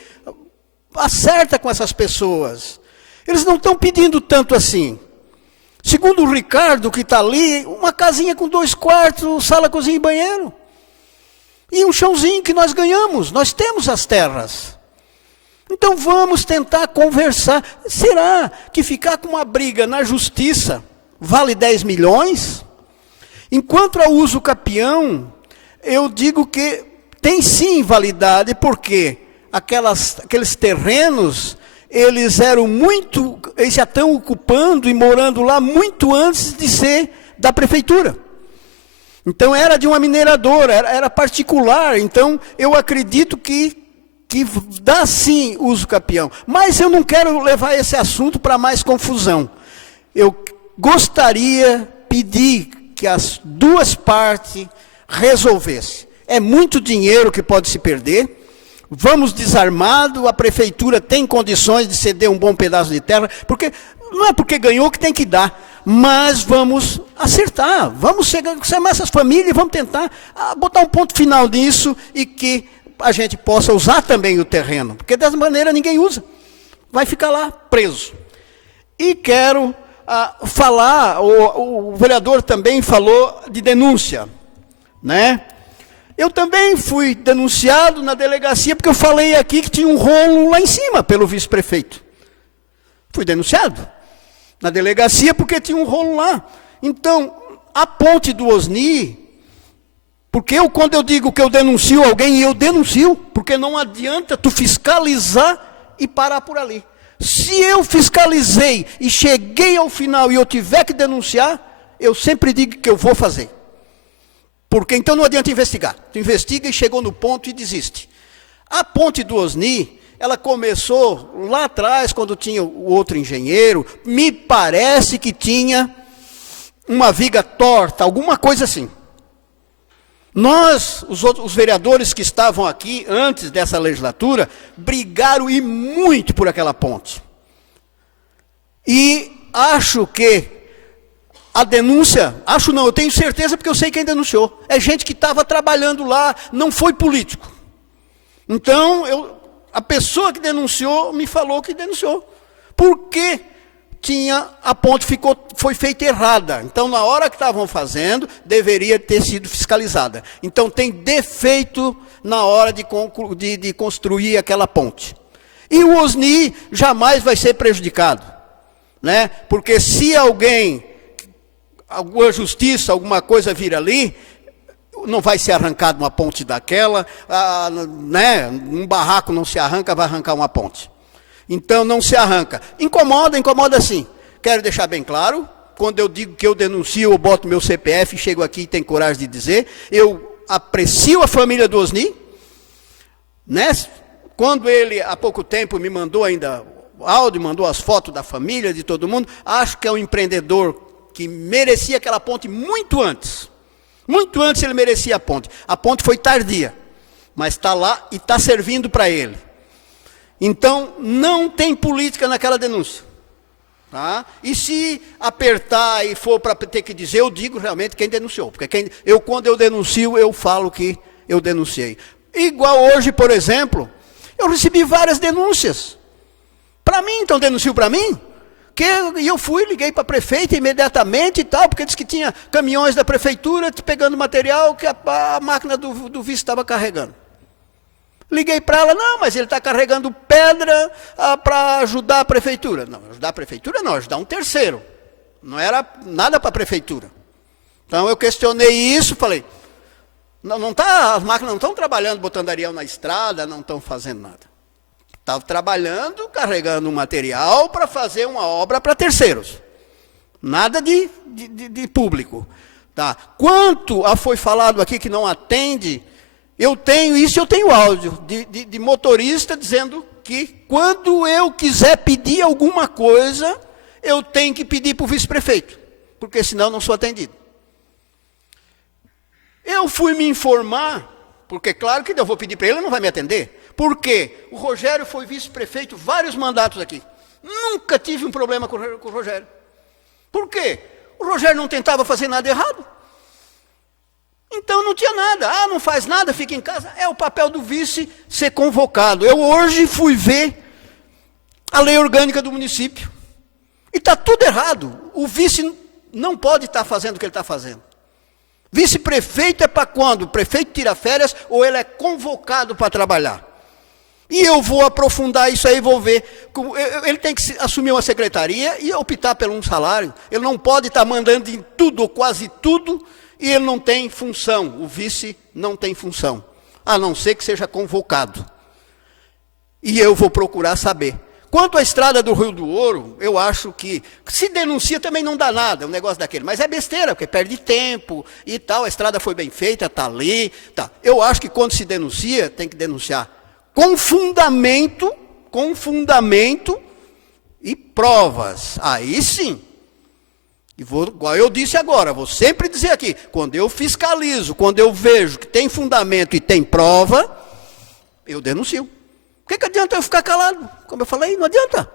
acerta com essas pessoas. Eles não estão pedindo tanto assim. Segundo o Ricardo, que está ali, uma casinha com 2 quartos, sala, cozinha e banheiro. E um chãozinho que nós ganhamos, nós temos as terras. Então vamos tentar conversar. Será que ficar com uma briga na justiça vale 10 milhões? Enquanto ao uso capião, eu digo que tem sim validade, porque aqueles terrenos, eles já estão ocupando e morando lá muito antes de ser da prefeitura. Então era de uma mineradora, era particular. Então eu acredito que dá sim uso capião. Mas eu não quero levar esse assunto para mais confusão. Eu gostaria de pedir que as duas partes resolvessem. É muito dinheiro que pode se perder. Vamos desarmado, a prefeitura tem condições de ceder um bom pedaço de terra, porque não é porque ganhou que tem que dar, mas vamos acertar, vamos chamar essas famílias e vamos tentar botar um ponto final nisso e que a gente possa usar também o terreno, porque dessa maneira ninguém usa, vai ficar lá preso. E quero falar, o vereador também falou de denúncia, né? Eu também fui denunciado na delegacia, porque eu falei aqui que tinha um rolo lá em cima, pelo vice-prefeito. Fui denunciado na delegacia, porque tinha um rolo lá. Então, a ponte do Osni, porque quando eu digo que eu denuncio alguém, eu denuncio, porque não adianta tu fiscalizar e parar por ali. Se eu fiscalizei e cheguei ao final e eu tiver que denunciar, eu sempre digo que eu vou fazer. Porque então não adianta investigar. Tu investiga e chegou no ponto e desiste. A ponte do Osni, ela começou lá atrás, quando tinha o outro engenheiro, me parece que tinha uma viga torta, alguma coisa assim. Nós, os vereadores que estavam aqui antes dessa legislatura, brigaram e muito por aquela ponte. E acho que a denúncia, eu tenho certeza porque eu sei quem denunciou. É gente que estava trabalhando lá, não foi político. Então, a pessoa que denunciou me falou que denunciou. Porque a ponte foi feita errada. Então, na hora que estavam fazendo, deveria ter sido fiscalizada. Então, tem defeito na hora de construir aquela ponte. E o Osni jamais vai ser prejudicado, né? Porque se alguma justiça, alguma coisa vir ali, não vai ser arrancado uma ponte daquela, né? Um barraco não se arranca, vai arrancar uma ponte. Então não se arranca. Incomoda sim. Quero deixar bem claro, quando eu digo que eu denuncio, eu boto meu CPF, chego aqui e tenho coragem de dizer, eu aprecio a família do Osni, né? Quando ele, há pouco tempo, me mandou ainda áudio, mandou as fotos da família, de todo mundo, acho que é um empreendedor que merecia aquela ponte muito antes. Muito antes ele merecia a ponte. A ponte foi tardia, mas está lá e está servindo para ele. Então, não tem política naquela denúncia. Tá? E se apertar e for para ter que dizer, eu digo realmente quem denunciou. Porque quando eu denuncio, eu falo que eu denunciei. Igual hoje, por exemplo, eu recebi várias denúncias. Para mim, então denuncio para mim. E eu liguei para a prefeita imediatamente e tal, porque disse que tinha caminhões da prefeitura pegando material que a máquina do vice estava carregando. Liguei para ela, não, mas ele está carregando pedra para ajudar a prefeitura. Não, ajudar a prefeitura não, ajudar um terceiro. Não era nada para a prefeitura. Então eu questionei isso, falei, as máquinas não estão trabalhando, botando ariel na estrada, não estão fazendo nada. Estava trabalhando, carregando um material para fazer uma obra para terceiros. Nada de público. Tá? Quanto foi falado aqui que não atende, eu tenho áudio de motorista dizendo que quando eu quiser pedir alguma coisa, eu tenho que pedir para o vice-prefeito, porque senão não sou atendido. Eu fui me informar, porque claro que eu vou pedir para ele, ele não vai me atender. Por quê? O Rogério foi vice-prefeito vários mandatos aqui. Nunca tive um problema com o Rogério. Por quê? O Rogério não tentava fazer nada errado. Então não tinha nada. Não faz nada, fica em casa. É o papel do vice ser convocado. Eu hoje fui ver a lei orgânica do município. E está tudo errado. O vice não pode estar fazendo o que ele está fazendo. Vice-prefeito é para quando o prefeito tira férias ou ele é convocado para trabalhar. E eu vou aprofundar isso aí, vou ver. Ele tem que assumir uma secretaria e optar por um salário. Ele não pode estar mandando em tudo ou quase tudo e ele não tem função. O vice não tem função, a não ser que seja convocado. E eu vou procurar saber. Quanto à estrada do Rio do Ouro, eu acho que se denuncia também não dá nada, um negócio daquele. Mas é besteira, porque perde tempo e tal. A estrada foi bem feita, está ali. Tá. Eu acho que quando se denuncia, tem que denunciar com fundamento e provas. Aí sim. E vou, igual eu disse agora, vou sempre dizer aqui, quando eu fiscalizo, quando eu vejo que tem fundamento e tem prova, eu denuncio. O que adianta eu ficar calado? Como eu falei, não adianta.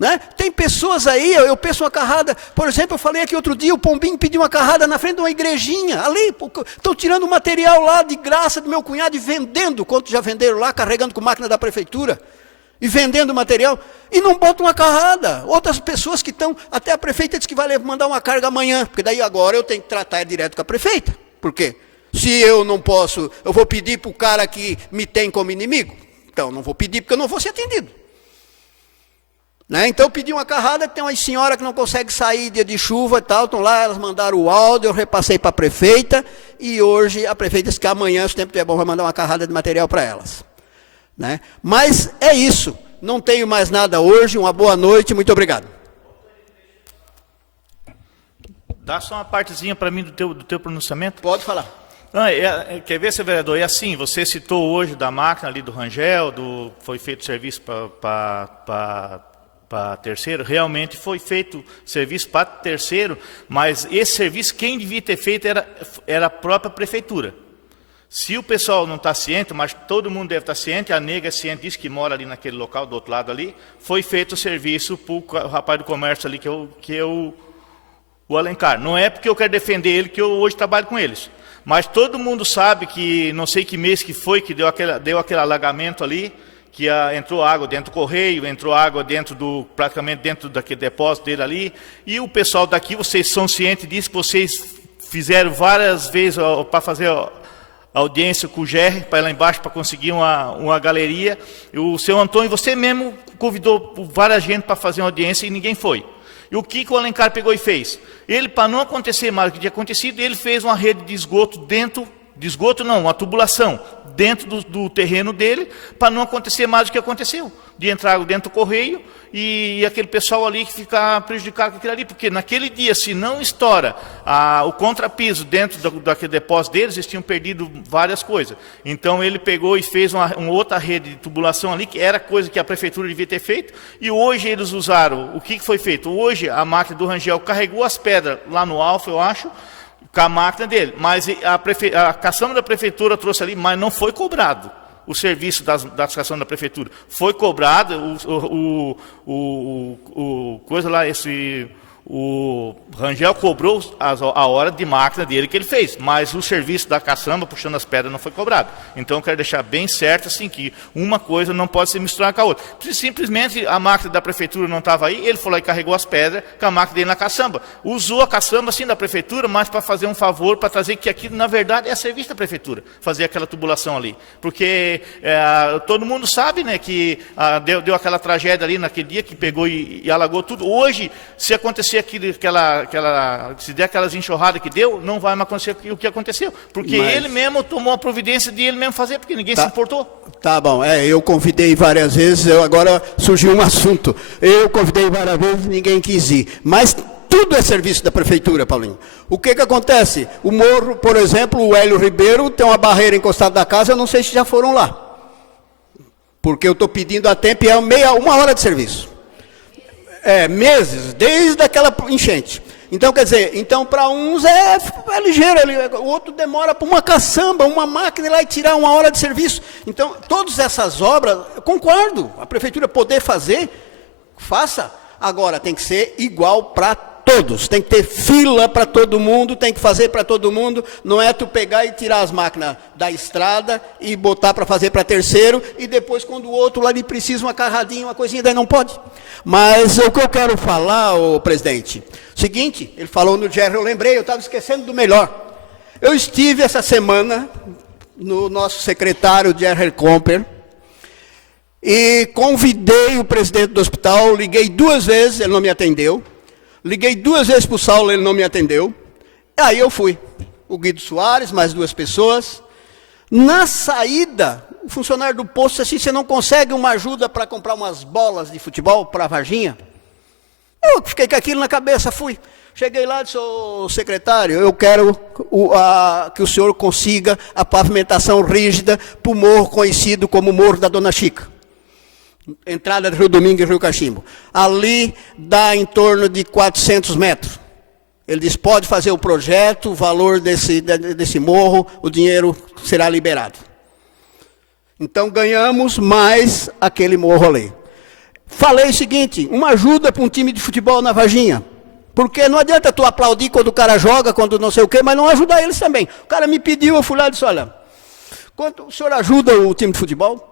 Né? Tem pessoas aí, eu peço uma carrada, por exemplo, eu falei aqui outro dia, o Pombinho pediu uma carrada na frente de uma igrejinha, ali, estão tirando material lá de graça do meu cunhado e vendendo, quanto já venderam lá, carregando com máquina da prefeitura, e vendendo material, e não botam uma carrada. Outras pessoas que estão, até a prefeita disse que vai mandar uma carga amanhã, porque daí agora eu tenho que tratar direto com a prefeita. Por quê? Se eu não posso, eu vou pedir para o cara que me tem como inimigo? Então, não vou pedir, porque eu não vou ser atendido. Né? Então, eu pedi uma carrada, tem umas senhoras que não conseguem sair dia de chuva e tal, estão lá, elas mandaram o áudio, eu repassei para a prefeita, e hoje a prefeita disse que amanhã, se o tempo estiver bom, vai mandar uma carrada de material para elas. Né? Mas é isso, não tenho mais nada hoje, uma boa noite, muito obrigado. Dá só uma partezinha para mim do teu pronunciamento. Pode falar. Quer ver, seu vereador? É assim, você citou hoje da máquina ali do Rangel, foi feito serviço para terceiro, realmente foi feito serviço para terceiro, mas esse serviço quem devia ter feito era a própria prefeitura. Se o pessoal não está ciente, mas todo mundo deve estar ciente, a nega é ciente disso, que mora ali naquele local, do outro lado ali, foi feito o serviço para o rapaz do comércio ali, que é o Alencar. Não é porque eu quero defender ele que eu hoje trabalho com eles. Mas todo mundo sabe que, não sei que mês que foi, que deu aquele alagamento ali, que entrou água dentro do correio, entrou água praticamente dentro daquele depósito dele ali, e o pessoal daqui, vocês são cientes disso, que vocês fizeram várias vezes para fazer audiência com o GR, para ir lá embaixo, para conseguir uma galeria, e o seu Antônio, você mesmo convidou várias gente para fazer uma audiência e ninguém foi. E o que o Alencar pegou e fez? Ele, para não acontecer mais o que tinha acontecido, ele fez uma rede de esgoto uma tubulação dentro do terreno dele, para não acontecer mais o que aconteceu, de entrar dentro do correio e aquele pessoal ali que ficar prejudicado com aquilo ali, porque naquele dia, se não estoura o contrapiso dentro daquele depósito deles, eles tinham perdido várias coisas. Então ele pegou e fez uma outra rede de tubulação ali, que era coisa que a prefeitura devia ter feito, e hoje eles usaram, o que foi feito? Hoje a máquina do Rangel carregou as pedras lá no Alfa, eu acho, com a máquina dele, mas a caçamba da prefeitura trouxe ali, mas não foi cobrado o serviço da caçamba da prefeitura. Foi cobrado coisa lá, o Rangel cobrou a hora de máquina dele que ele fez, mas o serviço da caçamba, puxando as pedras, não foi cobrado. Então, eu quero deixar bem certo assim, que uma coisa não pode se misturar com a outra. Simplesmente, a máquina da prefeitura não estava aí, ele foi lá e carregou as pedras com a máquina dele na caçamba. Usou a caçamba, sim, da prefeitura, mas para fazer um favor, para trazer que aquilo, na verdade, é serviço da prefeitura, fazer aquela tubulação ali. Porque todo mundo sabe, né, que deu aquela tragédia ali naquele dia, que pegou e alagou tudo. Hoje, se acontecer se der aquelas enxurradas que deu, não vai mais acontecer o que aconteceu. Porque ele mesmo tomou a providência de ele mesmo fazer, porque ninguém se importou. Tá bom, eu convidei várias vezes, agora surgiu um assunto. Eu convidei várias vezes, ninguém quis ir. Mas tudo é serviço da prefeitura, Paulinho. O que acontece? O morro, por exemplo, o Hélio Ribeiro tem uma barreira encostada da casa, eu não sei se já foram lá. Porque eu estou pedindo a tempo e é uma hora de serviço. Meses, desde aquela enchente. Então, quer dizer, para uns é ligeiro, o outro demora para uma caçamba, uma máquina ir lá e tirar uma hora de serviço. Então, todas essas obras, eu concordo, a prefeitura poder fazer, faça. Agora, tem que ser igual para todos, tem que ter fila para todo mundo, tem que fazer para todo mundo, não é tu pegar e tirar as máquinas da estrada e botar para fazer para terceiro, e depois quando o outro lá ele precisa uma carradinha, uma coisinha, daí não pode. Mas o que eu quero falar, ô presidente, seguinte, ele falou no GER, eu lembrei, eu estava esquecendo do melhor. Eu estive essa semana no nosso secretário Gerhard Comper, e convidei o presidente do hospital, liguei 2 vezes, ele não me atendeu. Liguei 2 vezes para o Saulo, ele não me atendeu. Aí eu fui. O Guido Soares, mais 2 pessoas. Na saída, o funcionário do posto disse assim, você não consegue uma ajuda para comprar umas bolas de futebol para a Varginha? Eu fiquei com aquilo na cabeça, fui. Cheguei lá e disse, ô secretário, eu quero que o senhor consiga a pavimentação rígida para o morro conhecido como Morro da Dona Chica. Entrada de Rio Domingo e Rio Cachimbo. Ali dá em torno de 400 metros. Ele diz, pode fazer o projeto, o valor desse morro, o dinheiro será liberado. Então ganhamos mais aquele morro ali. Falei o seguinte, uma ajuda para um time de futebol na Varginha. Porque não adianta tu aplaudir quando o cara joga, quando não sei o quê, mas não ajudar eles também. O cara me pediu, eu fui lá e disse, olha, quanto o senhor ajuda o time de futebol?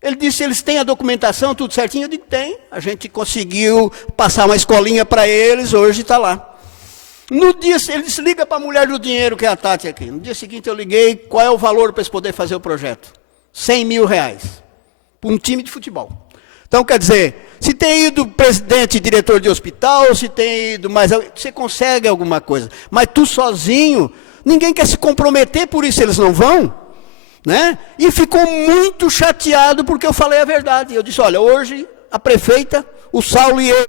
Ele disse, eles têm a documentação, tudo certinho? Eu digo, tem. A gente conseguiu passar uma escolinha para eles, hoje está lá. No dia, ele disse, liga para a mulher do dinheiro, que é a Tati aqui. No dia seguinte eu liguei, qual é o valor para eles poderem fazer o projeto? 100 mil reais. Para um time de futebol. Então, quer dizer, se tem ido presidente e diretor de hospital, se tem ido mais... Você consegue alguma coisa. Mas tu sozinho, ninguém quer se comprometer, por isso eles não vão. Né? E ficou muito chateado porque eu falei a verdade. Eu disse, olha, hoje a prefeita, o Saulo e eu...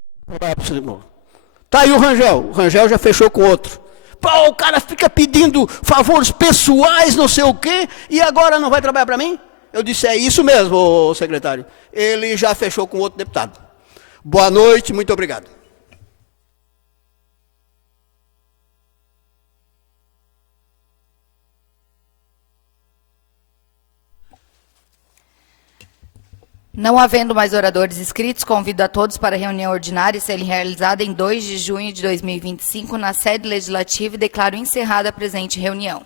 Tá aí o Rangel já fechou com outro. Pô, o cara fica pedindo favores pessoais, não sei o quê, e agora não vai trabalhar para mim? Eu disse, é isso mesmo, secretário. Ele já fechou com outro deputado. Boa noite, muito obrigado. Não havendo mais oradores inscritos, convido a todos para a reunião ordinária a ser realizada em 2 de junho de 2025, na sede legislativa, e declaro encerrada a presente reunião.